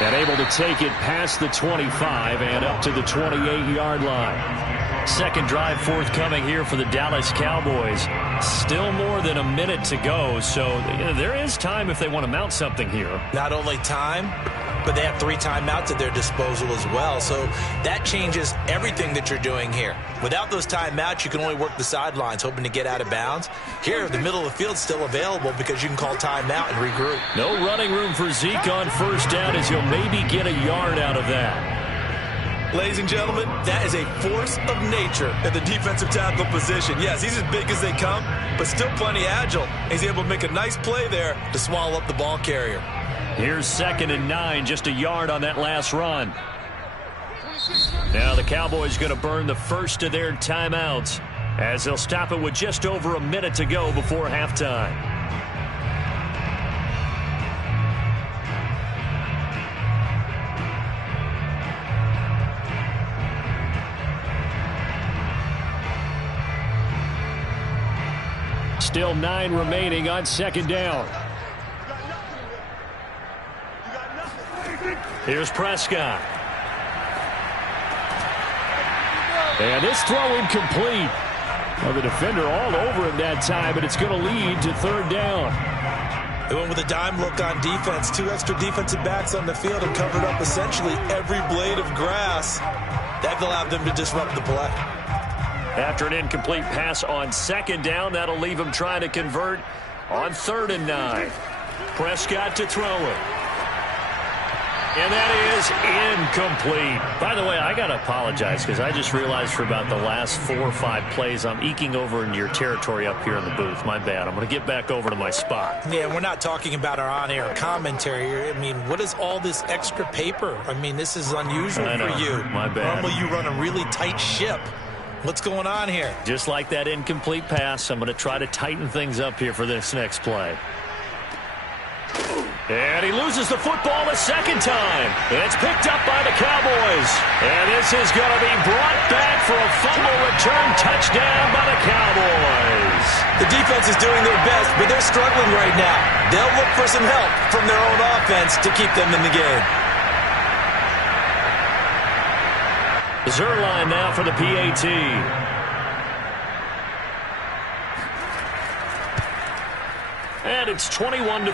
And able to take it past the 25 and up to the 28-yard line. Second drive forthcoming here for the Dallas Cowboys. Still more than a minute to go, so there is time if they want to mount something here. Not only time, but they have 3 timeouts at their disposal as well. So that changes everything that you're doing here. Without those timeouts, you can only work the sidelines, hoping to get out of bounds. Here, the middle of the field's still available because you can call timeout and regroup. No running room for Zeke on first down as he'll maybe get a yard out of that. Ladies and gentlemen, that is a force of nature at the defensive tackle position. Yes, he's as big as they come, but still plenty agile. He's able to make a nice play there to swallow up the ball carrier. Here's 2nd and 9, just a yard on that last run. Now the Cowboys going to burn the first of their timeouts as they'll stop it with just over a minute to go before halftime. Still 9 remaining on 2nd down. Here's Prescott. And this throw incomplete. Well, the defender all over him that time, but it's going to lead to 3rd down. They went with a dime look on defense. 2 extra defensive backs on the field and covered up essentially every blade of grass. That allowed them to disrupt the play. After an incomplete pass on 2nd down, that'll leave him trying to convert on 3rd and 9. Prescott to throw it. And that is incomplete. By the way, I got to apologize because I just realized for about the last 4 or 5 plays, I'm eking over into your territory up here in the booth. My bad. I'm going to get back over to my spot. Yeah, we're not talking about our on-air commentary. I mean, what is all this extra paper? I mean, this is unusual for you. My bad. Normally you run a really tight ship. What's going on here? Just like that incomplete pass, I'm going to try to tighten things up here for this next play. And he loses the football a 2nd time. It's picked up by the Cowboys. And this is going to be brought back for a fumble return touchdown by the Cowboys. The defense is doing their best, but they're struggling right now. They'll look for some help from their own offense to keep them in the game. Zuerlein now for the PAT. And it's 21-3.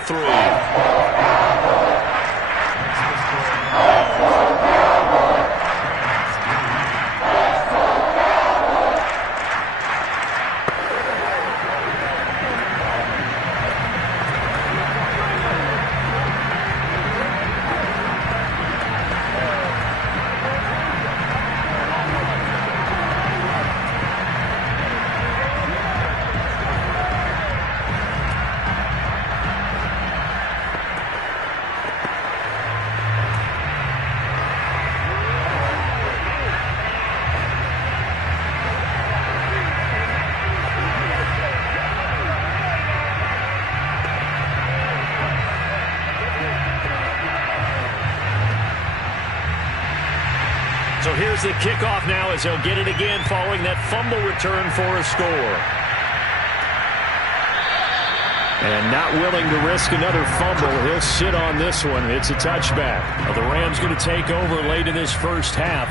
So here's the kickoff now as he'll get it again following that fumble return for a score. And not willing to risk another fumble, he'll sit on this one. It's a touchback. Well, the Rams going to take over late in this first half.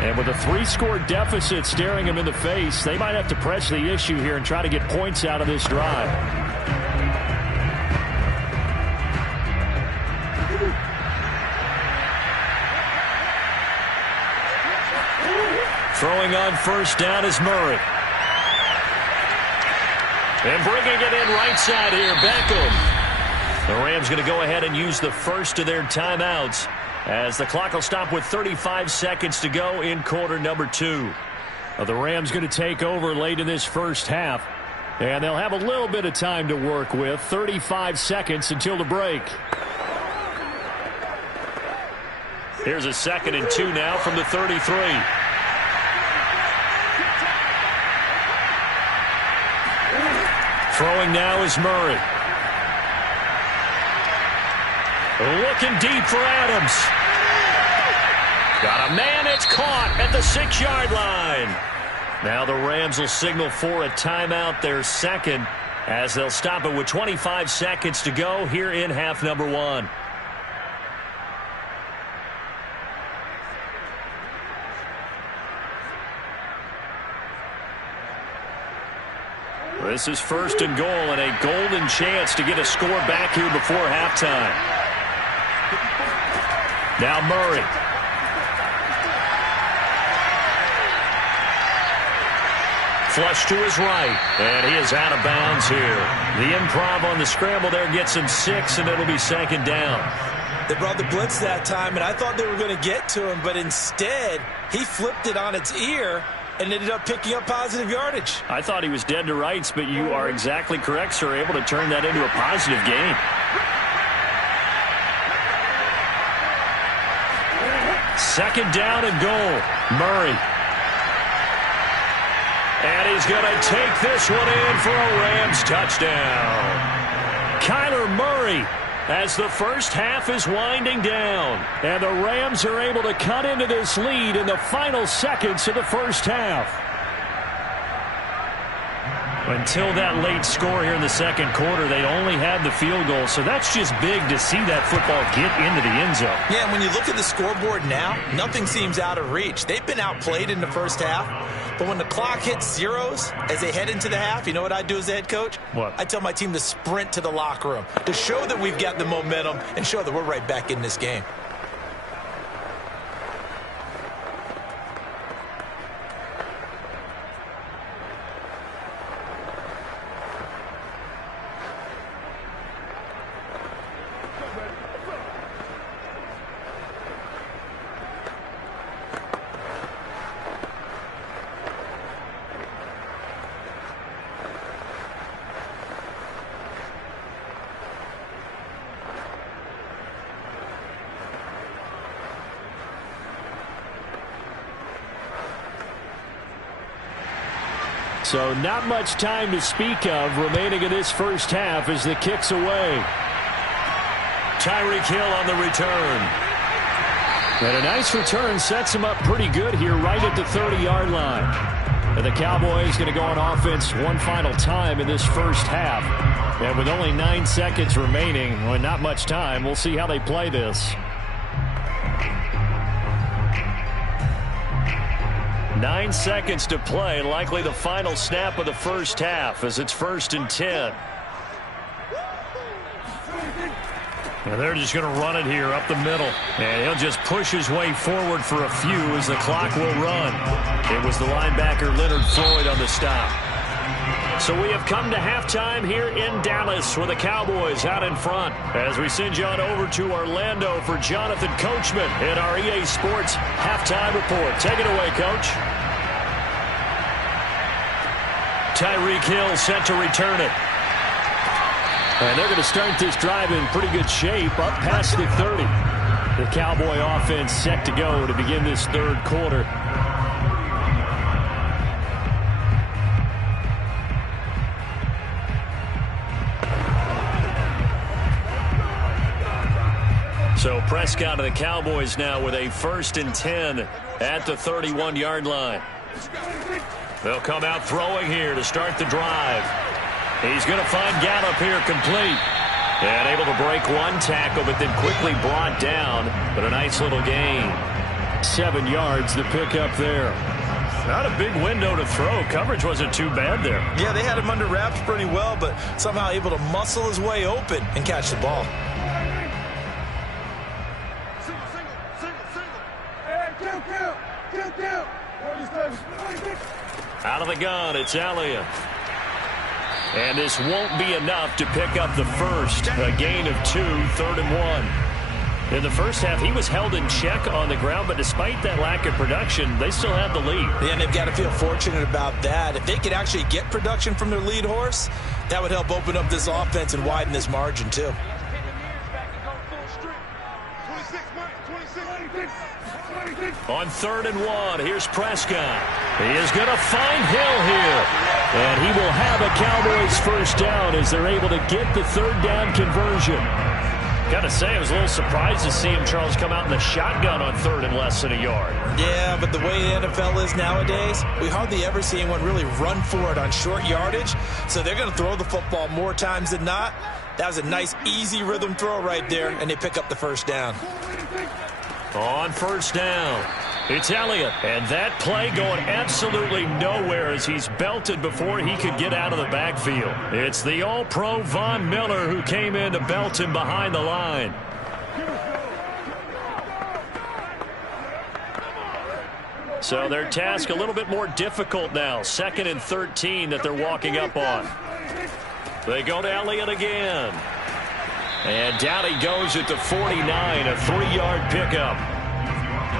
And with a 3-score deficit staring him in the face, they might have to press the issue here and try to get points out of this drive. Throwing on first down is Murray. And bringing it in right side here, Beckham. The Rams going to go ahead and use the first of their timeouts as the clock will stop with 35 seconds to go in quarter number 2. The Rams going to take over late in this first half, and they'll have a little bit of time to work with. 35 seconds until the break. Here's a 2nd and 2 now from the 33. Throwing now is Murray. Looking deep for Adams. Got a man, it's caught at the 6-yard line. Now the Rams will signal for a timeout, their second, as they'll stop it with 25 seconds to go here in half number 1. This is 1st and goal and a golden chance to get a score back here before halftime. Now Murray. Flush to his right, and he is out of bounds here. The improv on the scramble there gets him 6, and it'll be 2nd down. They brought the blitz that time, and I thought they were going to get to him, but instead he flipped it on its ear and ended up picking up positive yardage. I thought he was dead to rights, but you are exactly correct, sir. Able to turn that into a positive gain. 2nd down and goal. Murray. And he's going to take this one in for a Rams touchdown. Kyler Murray, as the first half is winding down. And the Rams are able to cut into this lead in the final seconds of the first half. Until that late score here in the 2nd quarter, they only had the field goal. So that's just big to see that football get into the end zone. Yeah, and when you look at the scoreboard now, nothing seems out of reach. They've been outplayed in the first half. But when the clock hits zeros as they head into the half, you know what I do as the head coach? What? I tell my team to sprint to the locker room to show that we've got the momentum and show that we're right back in this game. So not much time to speak of remaining in this first half as the kick's away. Tyreek Hill on the return. And a nice return sets him up pretty good here right at the 30-yard line. And the Cowboys going to go on offense one final time in this first half. And with only 9 seconds remaining, well, not much time, we'll see how they play this. 9 seconds to play, likely the final snap of the first half as it's 1st and 10. And they're just going to run it here up the middle. And he'll just push his way forward for a few as the clock will run. It was the linebacker Leonard Floyd on the stop. So we have come to halftime here in Dallas with the Cowboys out in front. As we send you on over to Orlando for Jonathan Coachman in our EA Sports Halftime Report. Take it away, Coach. Tyreek Hill set to return it. And they're going to start this drive in pretty good shape up past the 30. The Cowboy offense set to go to begin this 3rd quarter. So Prescott of the Cowboys now with a 1st and 10 at the 31-yard line. They'll come out throwing here to start the drive. He's going to find Gallup here complete. And able to break one tackle, but then quickly brought down. But a nice little gain. 7 yards to pick up there. Not a big window to throw. Coverage wasn't too bad there. Yeah, they had him under wraps pretty well, but somehow able to muscle his way open and catch the ball. Out of the gun, it's Elliott. And this won't be enough to pick up the first. A gain of 2, 3rd and 1. In the first half, he was held in check on the ground, but despite that lack of production, they still have the lead. Yeah, and they've got to feel fortunate about that. If they could actually get production from their lead horse, that would help open up this offense and widen this margin, too. On 3rd and 1, here's Prescott. He is going to find Hill here. And he will have a Cowboys first down as they're able to get the 3rd down conversion. Got to say, I was a little surprised to see him, Charles, come out in the shotgun on 3rd and less than a yard. Yeah, but the way the NFL is nowadays, we hardly ever see anyone really run for it on short yardage. So they're going to throw the football more times than not. That was a nice, easy rhythm throw right there, and they pick up the first down. On 1st down, it's Elliott. And that play going absolutely nowhere as he's belted before he could get out of the backfield. It's the All-Pro Von Miller who came in to belt him behind the line. So their task a little bit more difficult now. 2nd and 13 that they're walking up on. They go to Elliott again. And down he goes at the 49, a 3-yard pickup.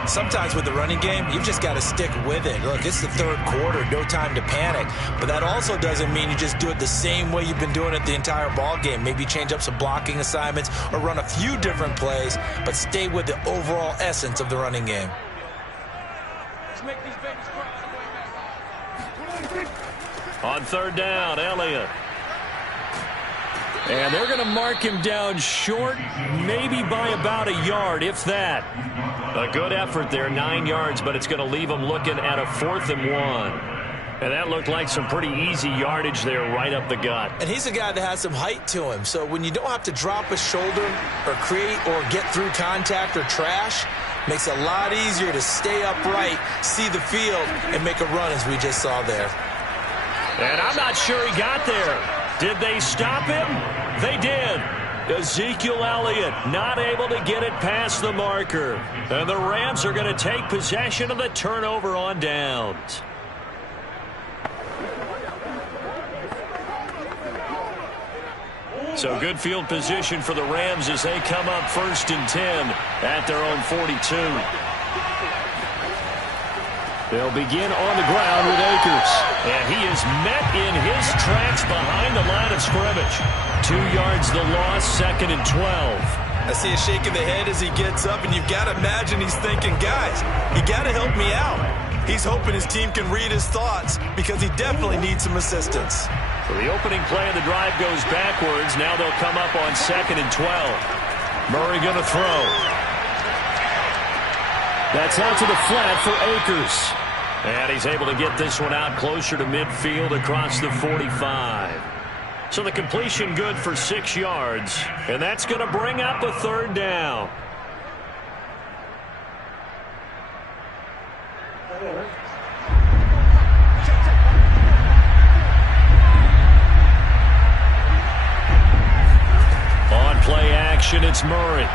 Sometimes with the running game, you've just got to stick with it. Look, it's the 3rd quarter, no time to panic. But that also doesn't mean you just do it the same way you've been doing it the entire ball game. Maybe change up some blocking assignments or run a few different plays, but stay with the overall essence of the running game. On 3rd down, Elliott. And they're going to mark him down short, maybe by about a yard, if that. A good effort there, 9 yards, but it's going to leave him looking at a 4th and 1. And that looked like some pretty easy yardage there right up the gut. And he's a guy that has some height to him. So when you don't have to drop a shoulder or create or get through contact or trash, makes it a lot easier to stay upright, see the field, and make a run as we just saw there. And I'm not sure he got there. Did they stop him? They did. Ezekiel Elliott not able to get it past the marker. And the Rams are going to take possession of the turnover on downs. So good field position for the Rams as they come up 1st and 10 at their own 42. They'll begin on the ground with Akers. And he is met in his tracks behind the line of scrimmage. 2 yards the loss, 2nd and 12. I see a shake of the head as he gets up, and you've got to imagine he's thinking, guys, you got to help me out. He's hoping his team can read his thoughts because he definitely needs some assistance. So the opening play of the drive goes backwards. Now they'll come up on 2nd and 12. Murray going to throw. That's out to the flat for Akers. And he's able to get this one out closer to midfield across the 45. So the completion good for 6 yards. And that's going to bring up a 3rd down. On play action, it's Murray.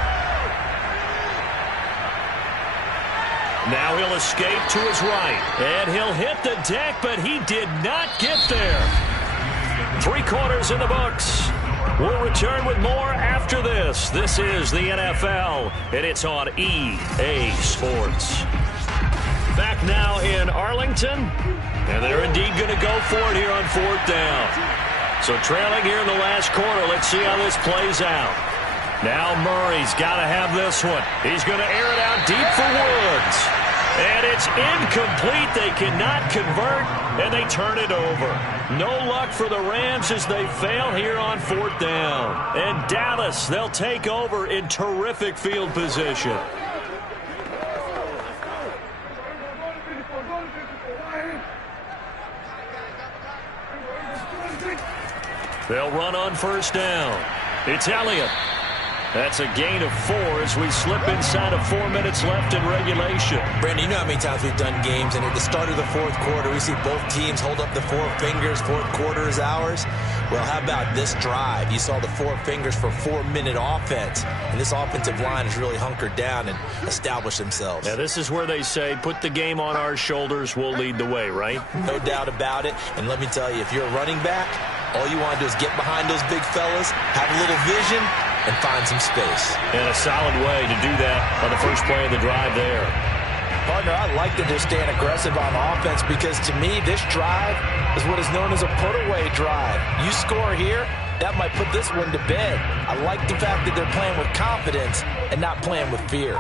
Now he'll escape to his right. And he'll hit the deck, but he did not get there. 3 quarters in the books. We'll return with more after this. This is the NFL, and it's on EA Sports. Back now in Arlington, and they're indeed going to go for it here on 4th down. So trailing here in the last quarter, let's see how this plays out. Now Murray's got to have this one. He's going to air it out deep for Woods. And it's incomplete. They cannot convert, and they turn it over. No luck for the Rams as they fail here on 4th down. And Dallas, they'll take over in terrific field position. They'll run on 1st down. It's Elliott. That's a gain of 4 as we slip inside of 4 minutes left in regulation. Brandon, you know how many times we've done games, and at the start of the 4th quarter, we see both teams hold up the 4 fingers, 4th quarter is ours. Well, how about this drive? You saw the four fingers for 4-minute offense, and this offensive line has really hunkered down and established themselves. Now, this is where they say, put the game on our shoulders, we'll lead the way, right? No doubt about it. And let me tell you, if you're a running back, all you want to do is get behind those big fellas, have a little vision, and find some space. And a solid way to do that on the first play of the drive there. Partner, I like that they're staying aggressive on offense because, to me, this drive is what is known as a put-away drive. You score here, that might put this one to bed. I like the fact that they're playing with confidence and not playing with fear.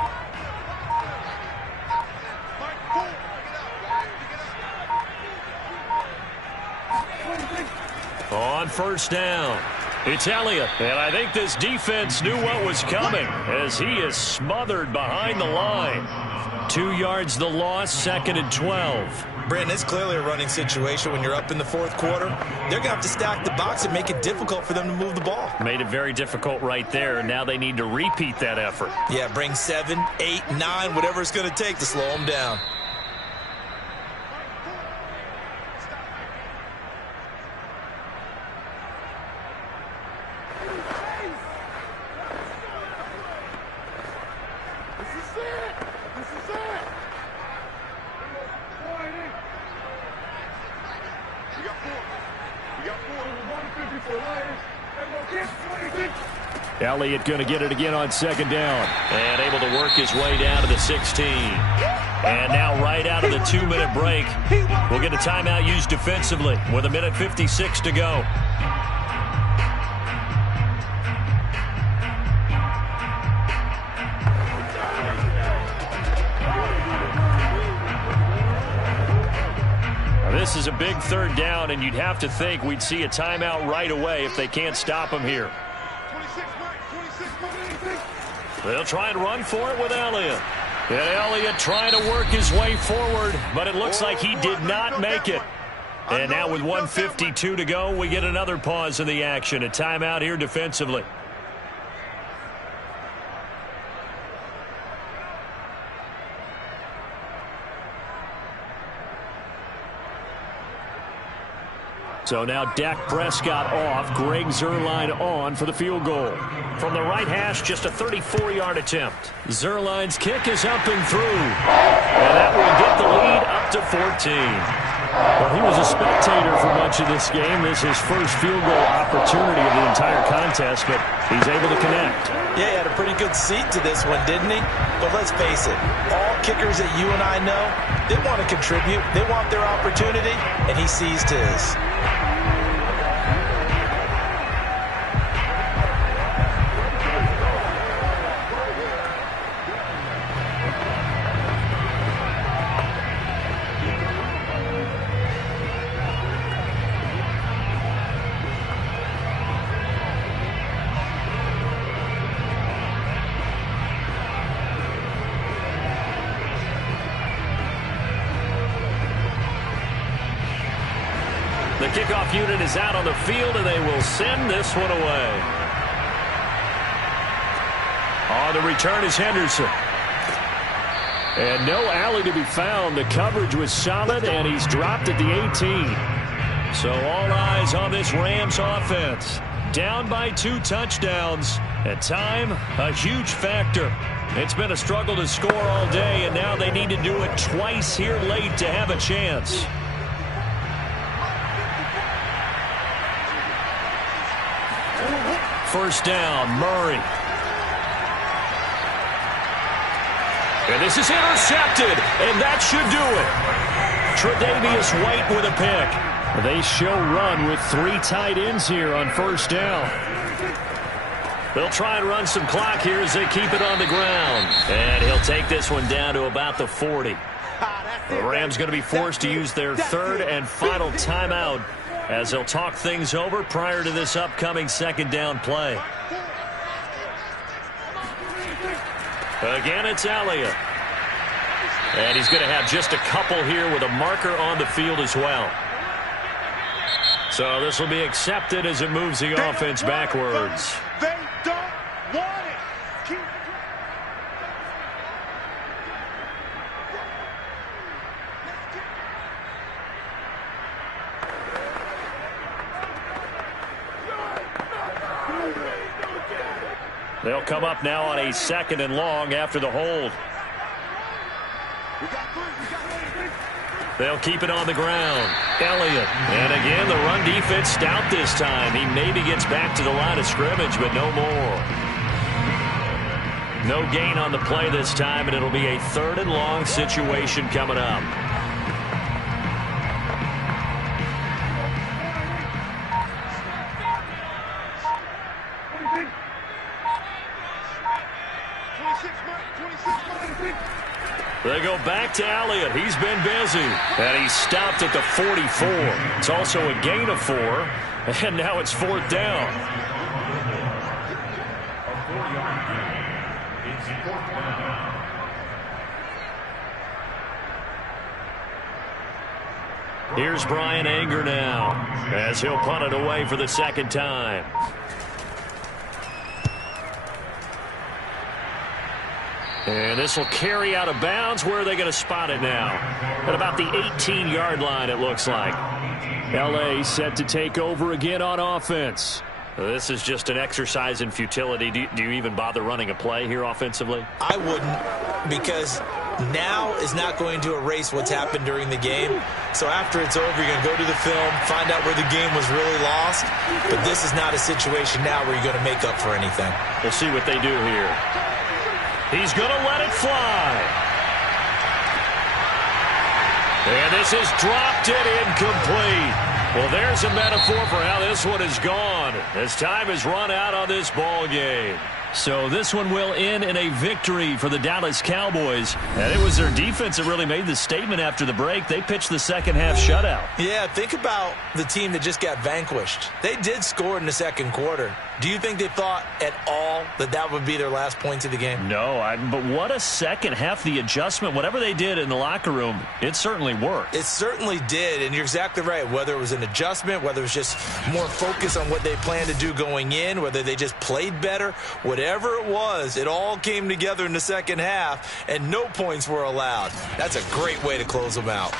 On first down, it's Elliott. And I think this defense knew what was coming as he is smothered behind the line. 2 yards the loss, 2nd and 12. Brandon, it's clearly a running situation when you're up in the fourth quarter. They're going to have to stack the box and make it difficult for them to move the ball. Made it very difficult right there. Now they need to repeat that effort. Yeah, bring 7, 8, 9, whatever it's going to take to slow them down. Elliott going to get it again on 2nd down. And able to work his way down to the 16. And now right out of the 2-minute break, we'll get a timeout used defensively with 1:56 to go. Now, this is a big 3rd down, and you'd have to think we'd see a timeout right away if they can't stop him here. They'll try and run for it with Elliott. And Elliott trying to work his way forward, but it looks like he did not make it. And now with 1:52 to go, we get another pause in the action. A timeout here defensively. So now Dak Prescott off, Greg Zuerlein on for the field goal. From the right hash, just a 34-yard attempt. Zuerlein's kick is up and through. And that will get the lead up to 14. Well, he was a spectator for much of this game. This is his first field goal opportunity of the entire contest, but he's able to connect. Yeah, he had a pretty good seat to this one, didn't he? But let's face it, all kickers that you and I know, they want to contribute. They want their opportunity, and he seized his. The kickoff unit is out on the field, and they will send this one away. On the return is Henderson. And no alley to be found. The coverage was solid, and he's dropped at the 18. So all eyes on this Rams offense. Down by 2 touchdowns. At time, a huge factor. It's been a struggle to score all day, and now they need to do it twice here late to have a chance. First down, Murray. And this is intercepted, and that should do it. Tre'Davious White with a pick. They show run with 3 tight ends here on first down. They'll try and run some clock here as they keep it on the ground. And he'll take this one down to about the 40. The Rams going to be forced to use their 3rd and final timeout as they'll talk things over prior to this upcoming 2nd down play. Again, it's Elliott. And he's going to have just a couple here with a marker on the field as well. So this will be accepted as it moves the offense backwards. They don't want it. They'll come up now on a 2nd and long after the hold. They'll keep it on the ground. Elliott. And again, the run defense stout this time. He maybe gets back to the line of scrimmage, but no more. No gain on the play this time, and it'll be a 3rd and long situation coming up. They go back to Elliott. He's been busy. And he stopped at the 44. It's also a gain of 4. And now it's 4th down. Here's Bryan Anger now as he'll punt it away for the 2nd time. And this will carry out of bounds. Where are they going to spot it now? At about the 18-yard line, it looks like. L.A. set to take over again on offense. This is just an exercise in futility. Do you even bother running a play here offensively? I wouldn't, because now is not going to erase what's happened during the game. So after it's over, you're going to go to the film, find out where the game was really lost. But this is not a situation now where you're going to make up for anything. We'll see what they do here. He's going to let it fly. And this is dropped it incomplete. Well, there's a metaphor for how this one is gone as time has run out on this ball game. So this one will end in a victory for the Dallas Cowboys. And it was their defense that really made the statement after the break. They pitched the second-half shutout. Yeah, think about the team that just got vanquished. They did score in the 2nd quarter. Do you think they thought at all that that would be their last points of the game? No, but what a second half. The adjustment, whatever they did in the locker room, it certainly worked. It certainly did, and you're exactly right. Whether it was an adjustment, whether it was just more focus on what they planned to do going in, whether they just played better, whatever it was, it all came together in the second half, and no points were allowed. That's a great way to close them out.